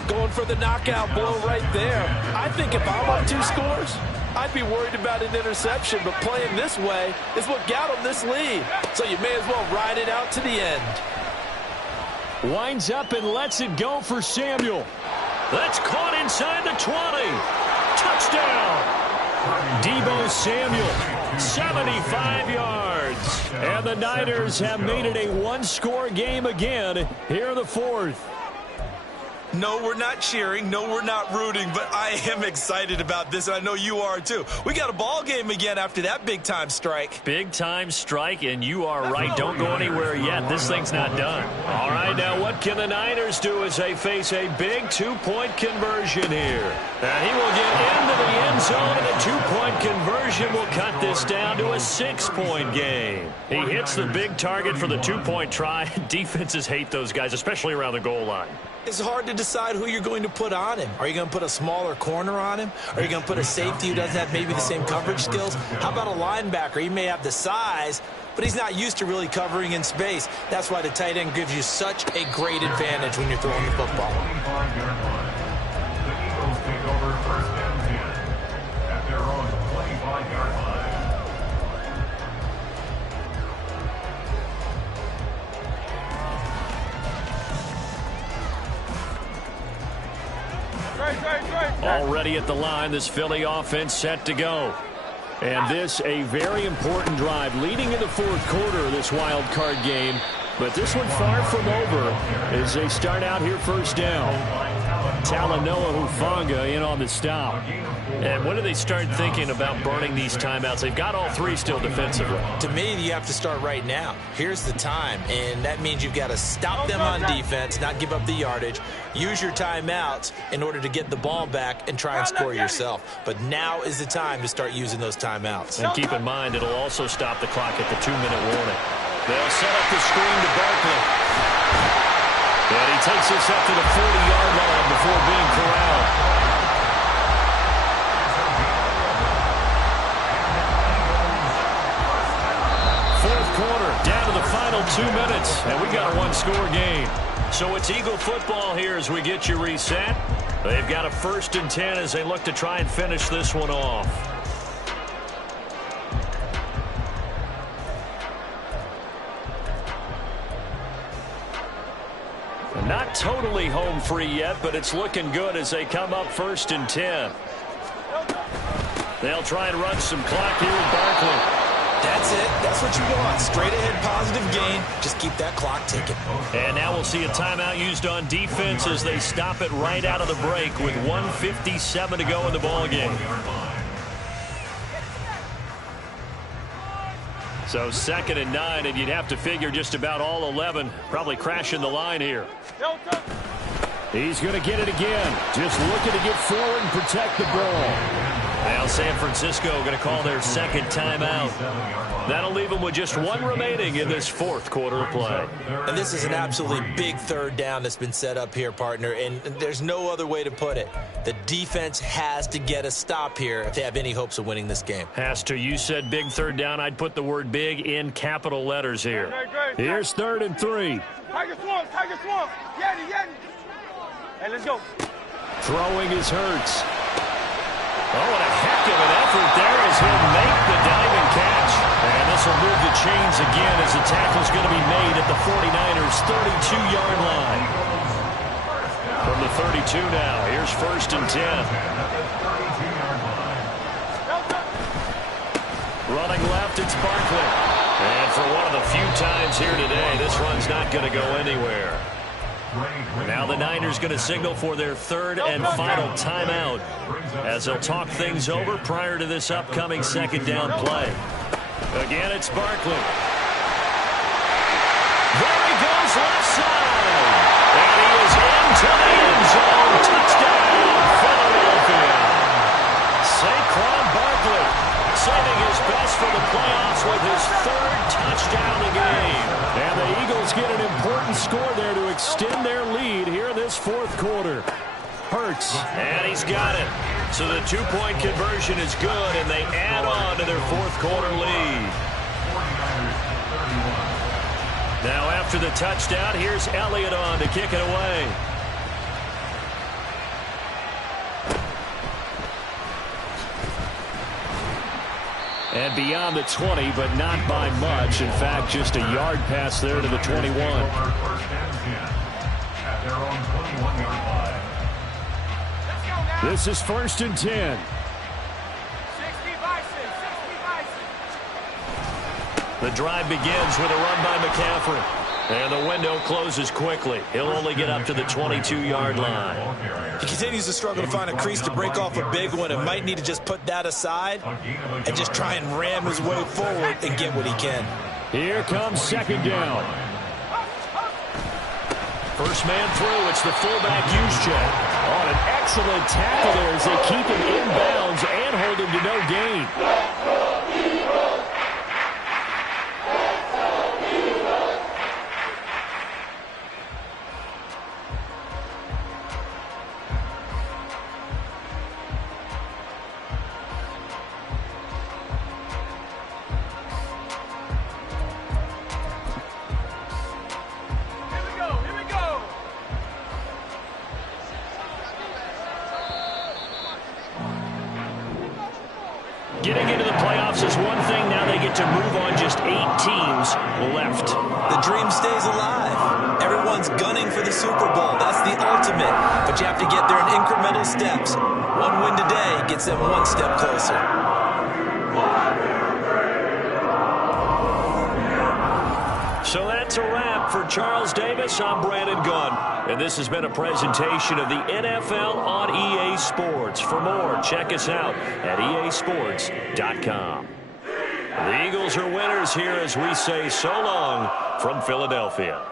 Going for the knockout blow right there. I think if I'm up 2 scores, I'd be worried about an interception, but playing this way is what got him this lead. So you may as well ride it out to the end. Winds up and lets it go for Samuel. That's caught inside the 20. Touchdown. Deebo Samuel, 75 yards. And the Niners have made it a 1-score game again here in the fourth. No, we're not cheering. No, we're not rooting, but I am excited about this, and I know you are too. We got a ball game again after that big-time strike. Big-time strike, and you are right. Don't go anywhere yet. This thing's not done. All right, now what can the Niners do as they face a big 2-point conversion here? And he will get into the end zone, and a 2-point conversion will cut this down to a 6-point game. He hits the big target for the 2-point try. Defenses hate those guys, especially around the goal line. It's hard to decide who you're going to put on him. Are you going to put a smaller corner on him? Are you going to put a safety who doesn't have maybe the same coverage skills? How about a linebacker? He may have the size, but he's not used to really covering in space. That's why the tight end gives you such a great advantage when you're throwing the football. The Eagles take over 1st and 10 at their own 25-yard line. Already at the line, this Philly offense set to go. And this a very important drive leading in the fourth quarter of this wild card game. But this one far from over as they start out here 1st down. Talanoa Hufanga in on the stop. And when do they start thinking about burning these timeouts? They've got all 3 still defensively. To me, you have to start right now. Here's the time, and that means you've got to stop them on defense, not give up the yardage, use your timeouts in order to get the ball back and try and score yourself. But now is the time to start using those timeouts. And keep in mind, it'll also stop the clock at the 2-minute warning. They'll set up the screen to Barkley. And he takes this up to the 40-yard line before being corralled. Fourth quarter, down to the final 2 minutes, and we got a 1-score game. So it's Eagle football here as we get you reset. They've got a 1st and 10 as they look to try and finish this one off. Not totally home free yet, but it's looking good as they come up 1st and 10. They'll try and run some clock here with Barkley. That's it. That's what you want. Straight ahead positive gain. Just keep that clock ticking. And now we'll see a timeout used on defense as they stop it right out of the break with 1:57 to go in the ball game. So 2nd and 9, and you'd have to figure just about all 11 probably crashing the line here. He's going to get it again. Just looking to get forward and protect the ball. Now San Francisco going to call their second timeout. That'll leave them with just one remaining in this fourth quarter of play. And this is an absolutely big third down that's been set up here, partner, and there's no other way to put it. The defense has to get a stop here if they have any hopes of winning this game. Has to. You said big third down. I'd put the word big in capital letters here. Here's 3rd and 3. Tiger swamp. Yeti. Hey, let's go. Throwing is Hurts. Oh, what a heck of an effort there as he'll make the diving catch. And this will move the chains again as the tackle's going to be made at the 49ers' 32-yard line. From the 32 now, here's 1st and 10. Running left, it's Barkley. And for one of the few times here today, this run's not going to go anywhere. Now the Niners going to signal for their 3rd and final timeout as they'll talk things over prior to this upcoming 2nd down play. Again, it's Barkley. There he goes left side. And he is into the end zone. Touchdown, Philadelphia. Saquon Barkley saving his best for the playoffs with his 3rd touchdown of the game. And the Eagles get an important score there to extend their lead here in this 4th quarter. Hurts. And he's got it. So the 2-point conversion is good, and they add on to their 4th quarter lead. Now after the touchdown, here's Elliott on to kick it away. And beyond the 20, but not by much. In fact, just a yard pass there to the 21. This is 1st and 10. 60 Bison. The drive begins with a run by McCaffrey. And the window closes quickly. He'll only get up to the 22-yard line. He continues to struggle to find a crease to break off a big one and might need to just put that aside and just try and ram his way forward and get what he can. Here comes 2nd down. First man through, it's the fullback Juszczyk. On an excellent tackle there as they keep him inbounds and hold him to no gain. Getting into the playoffs is one thing. Now they get to move on. Just 8 teams left. The dream stays alive. Everyone's gunning for the Super Bowl. That's the ultimate. But you have to get there in incremental steps. One win today gets them one step closer. So that's a wrap for Charles Davis. I'm Brandon Gunn. And this has been a presentation of the NFL on EA Sports. For more, check us out at easports.com. The Eagles are winners here as we say so long from Philadelphia.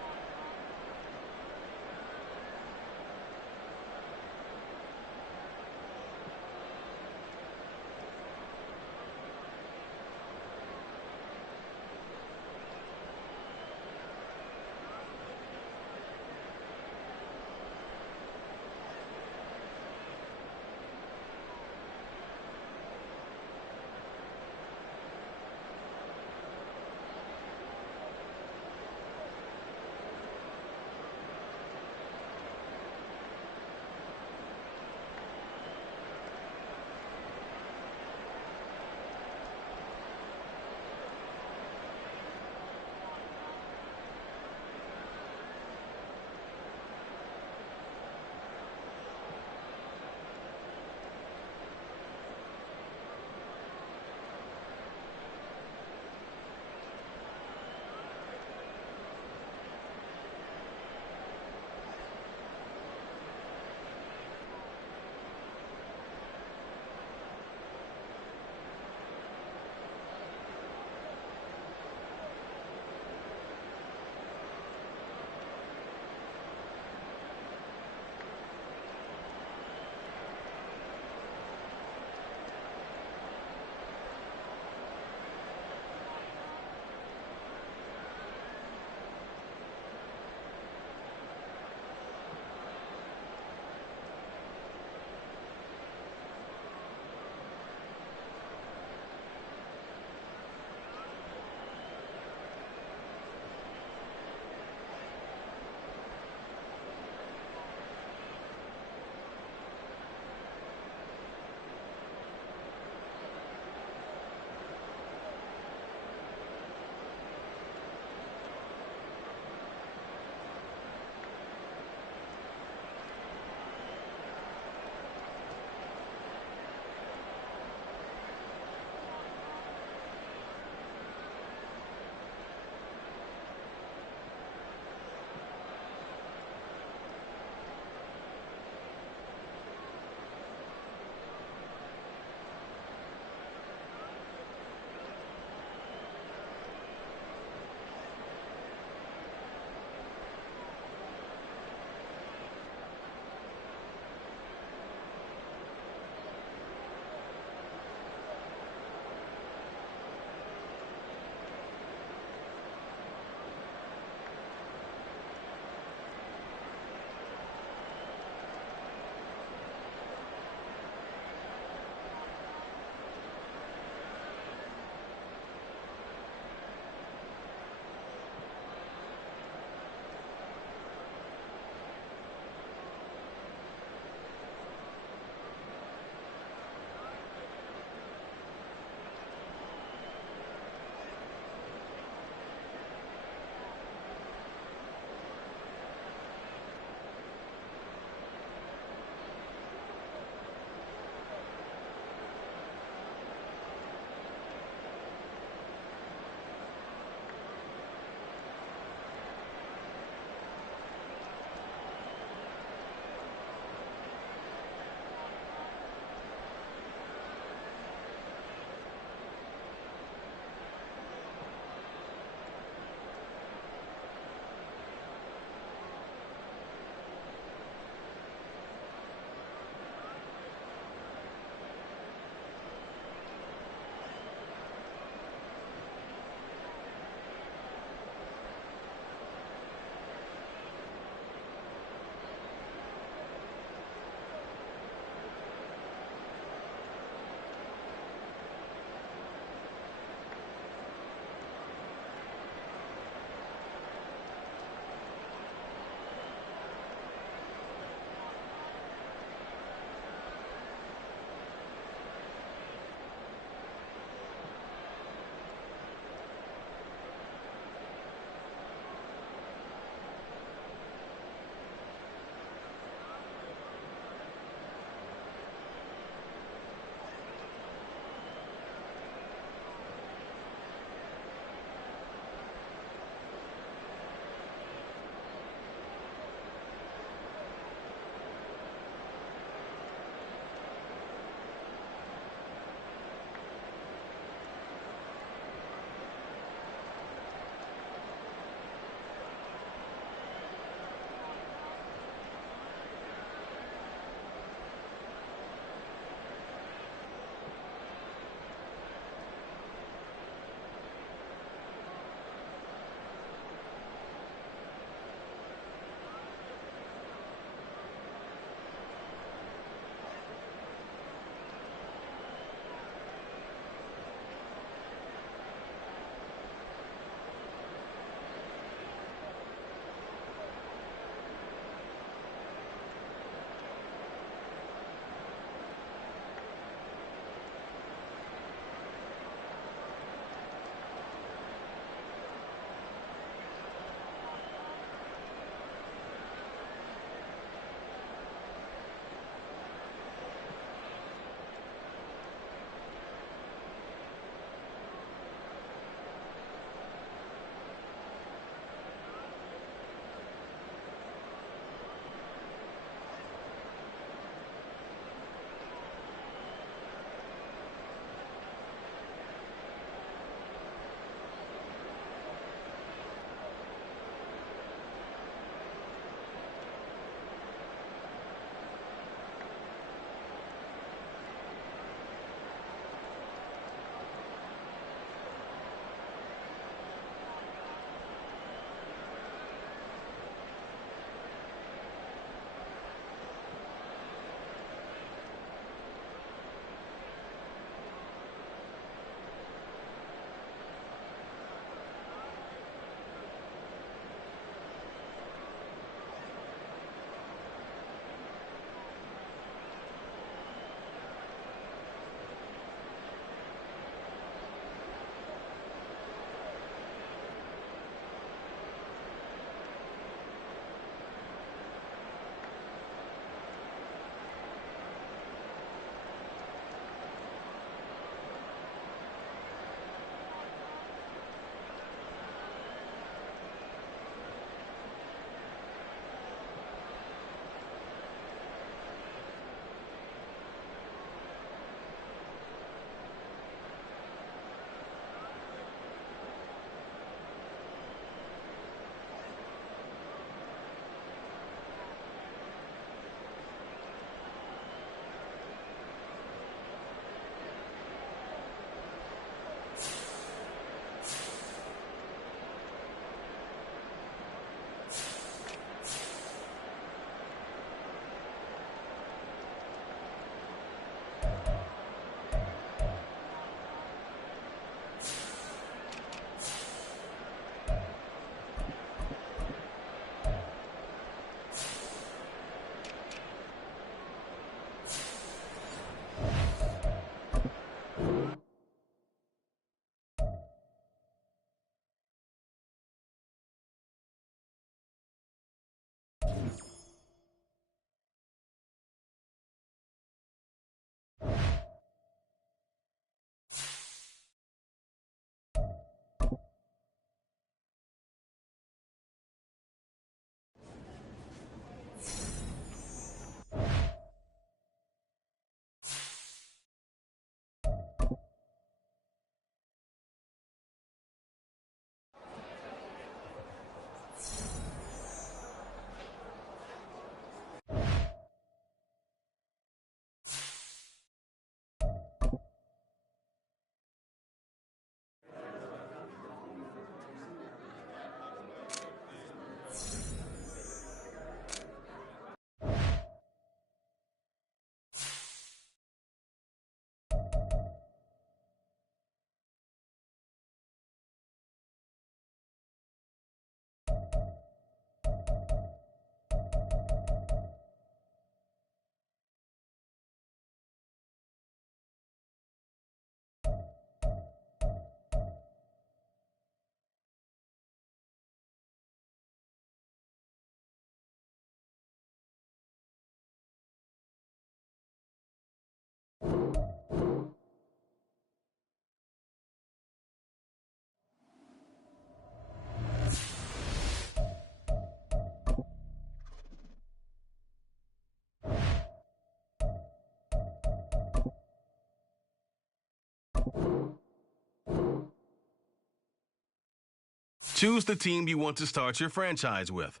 Choose the team you want to start your franchise with.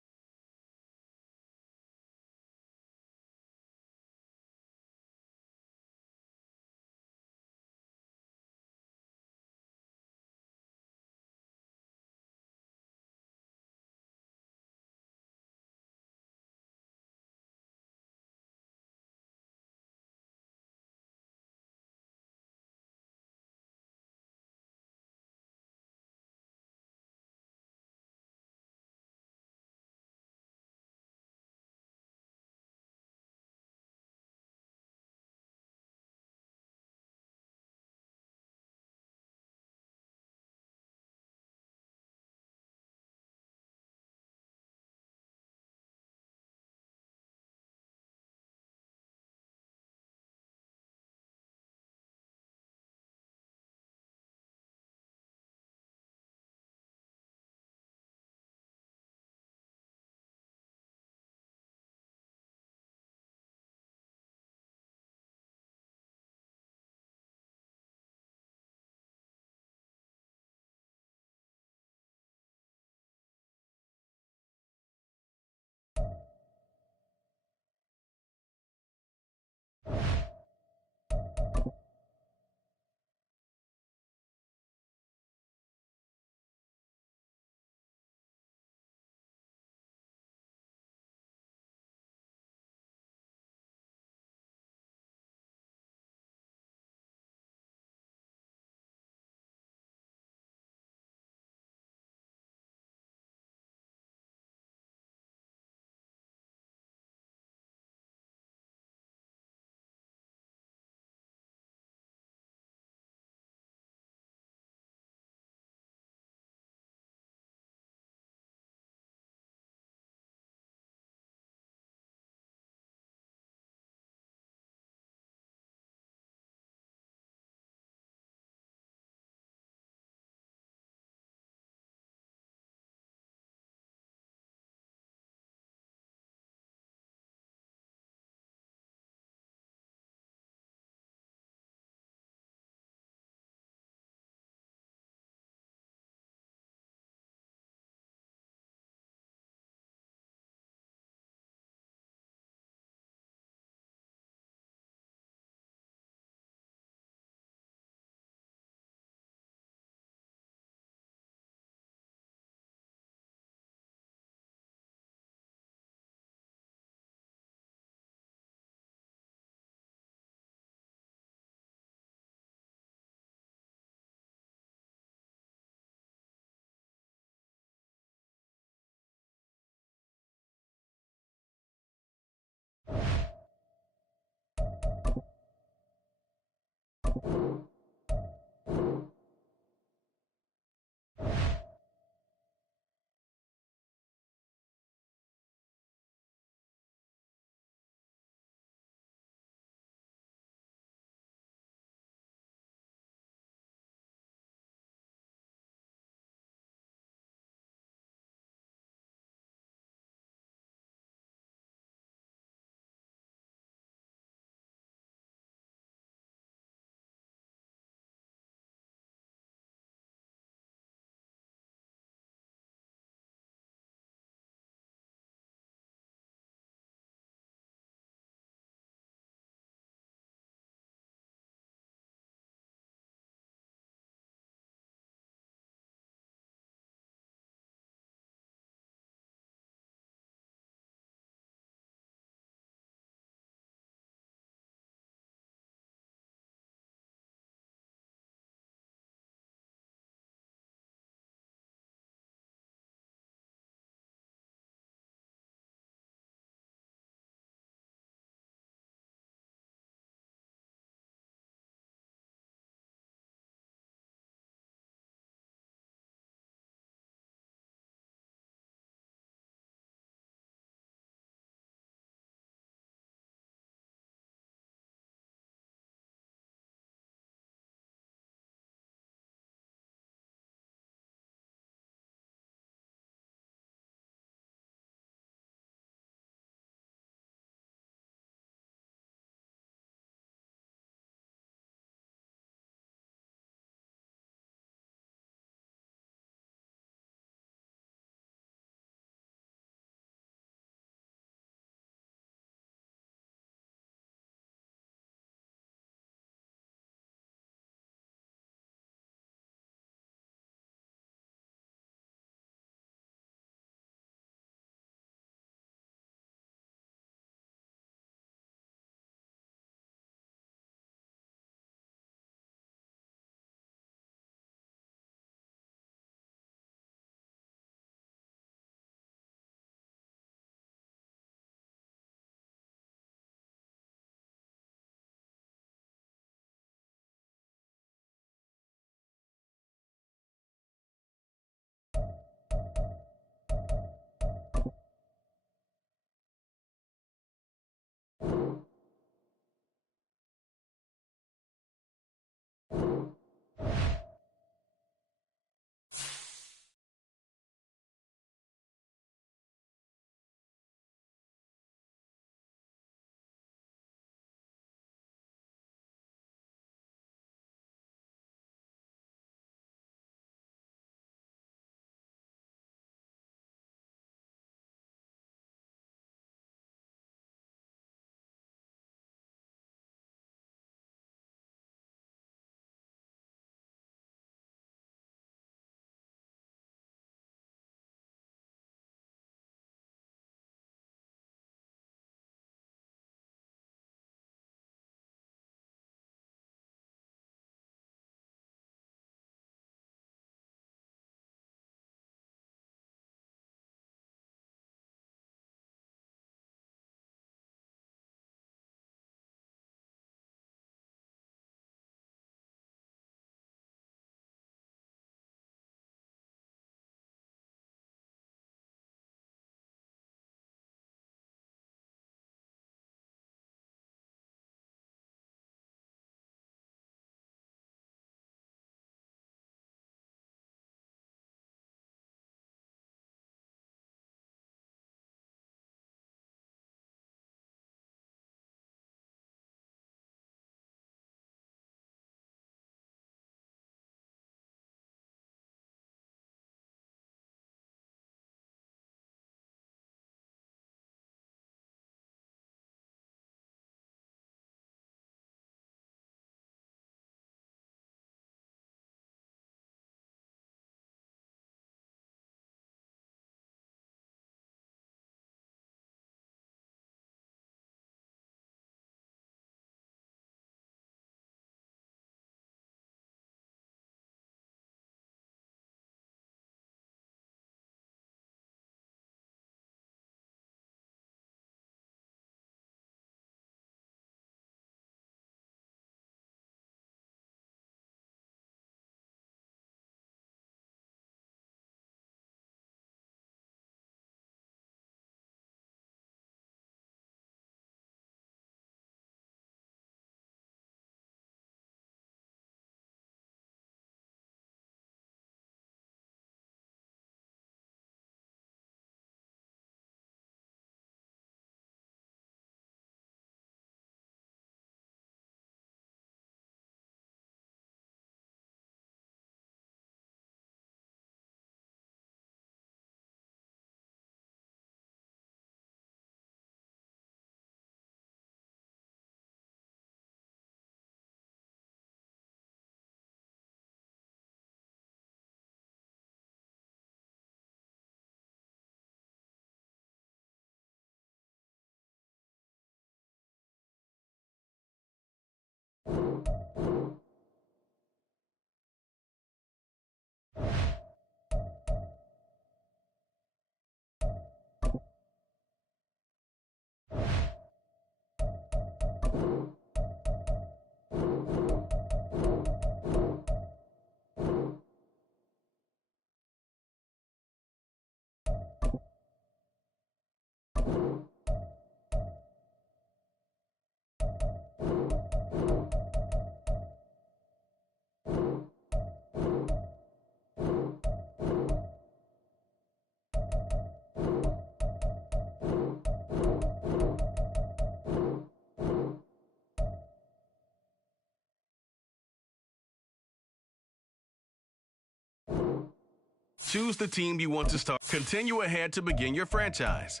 Choose the team you want to start. Continue ahead to begin your franchise.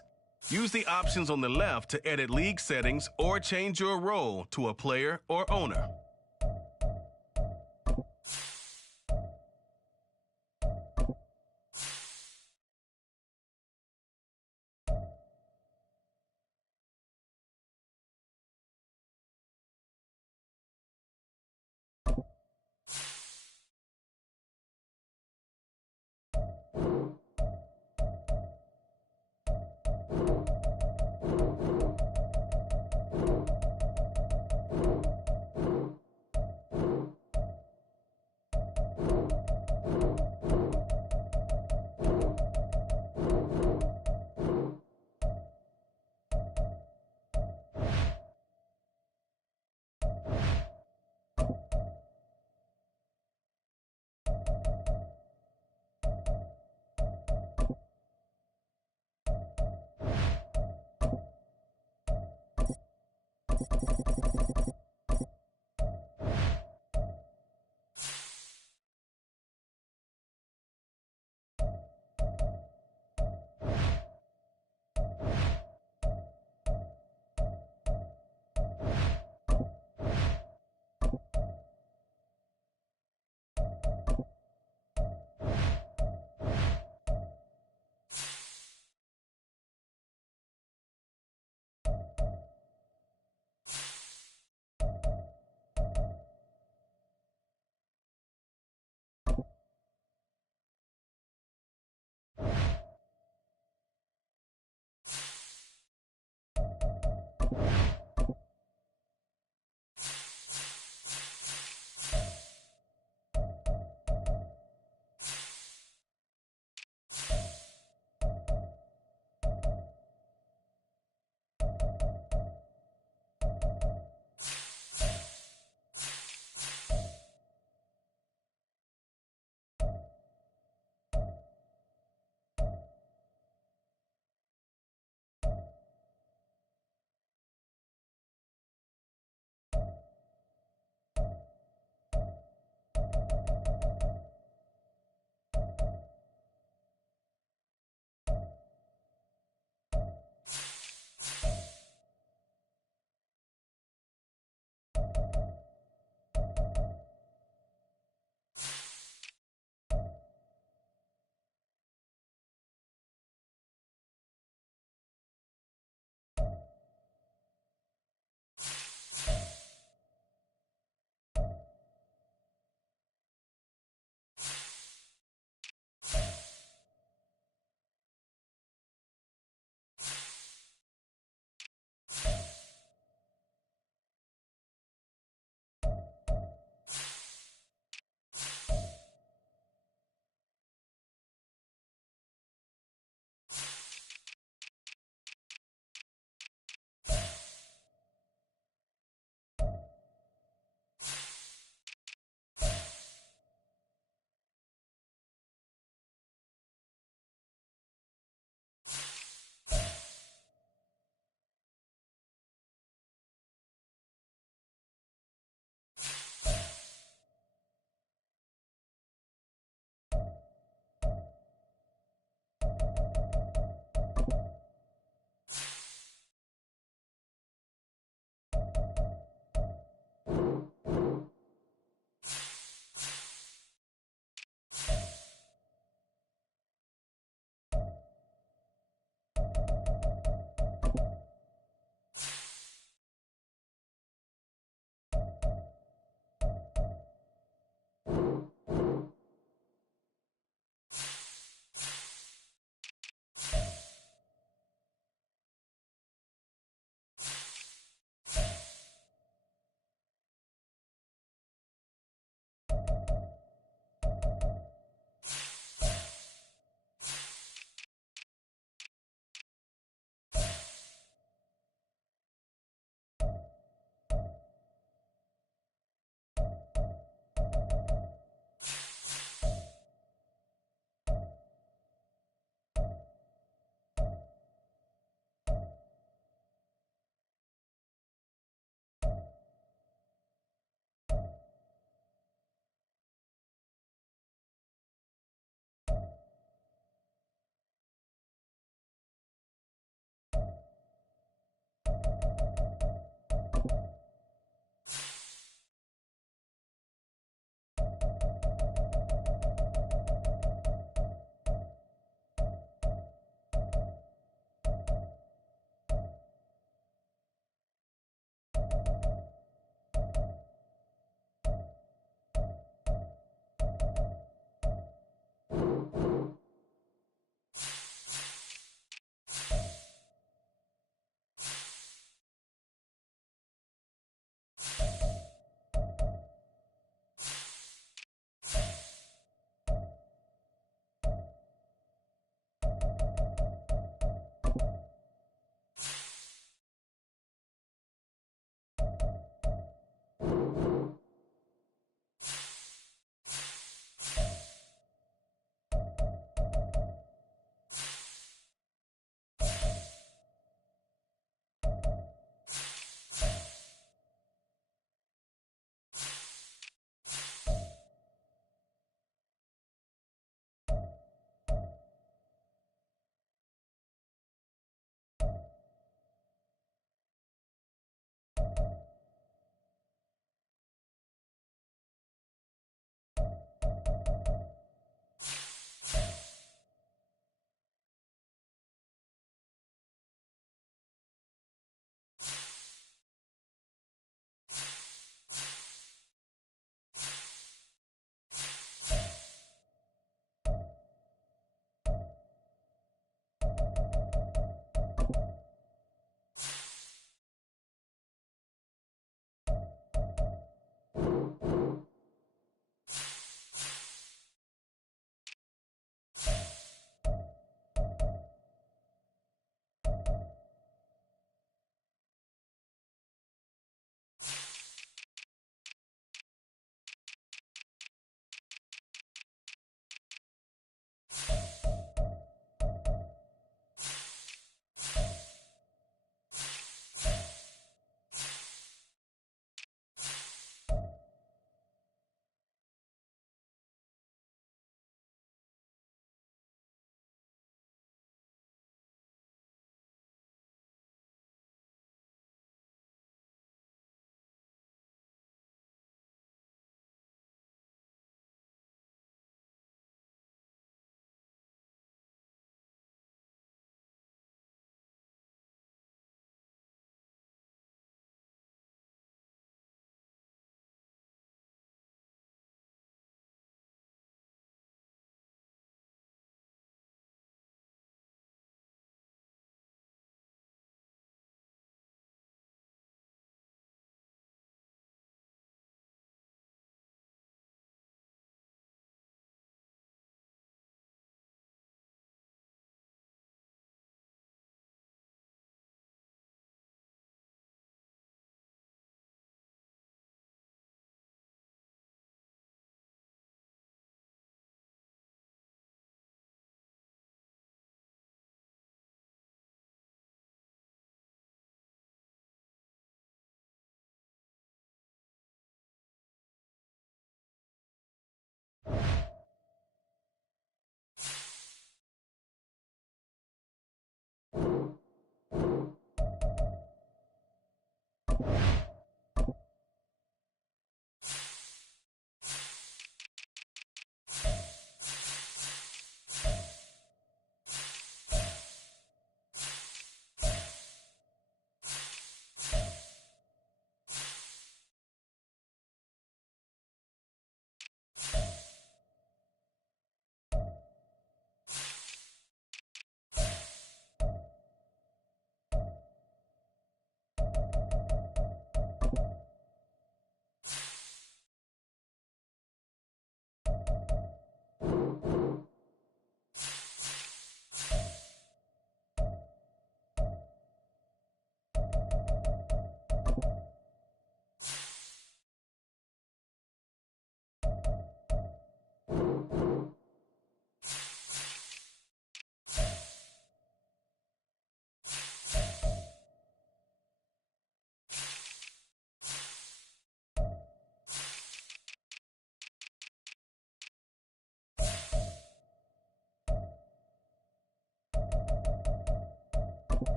Use the options on the left to edit league settings or change your role to a player or owner.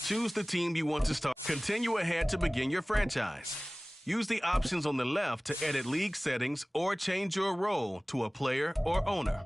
Choose the team you want to start. Continue ahead to begin your franchise. Use the options on the left to edit league settings or change your role to a player or owner.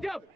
double.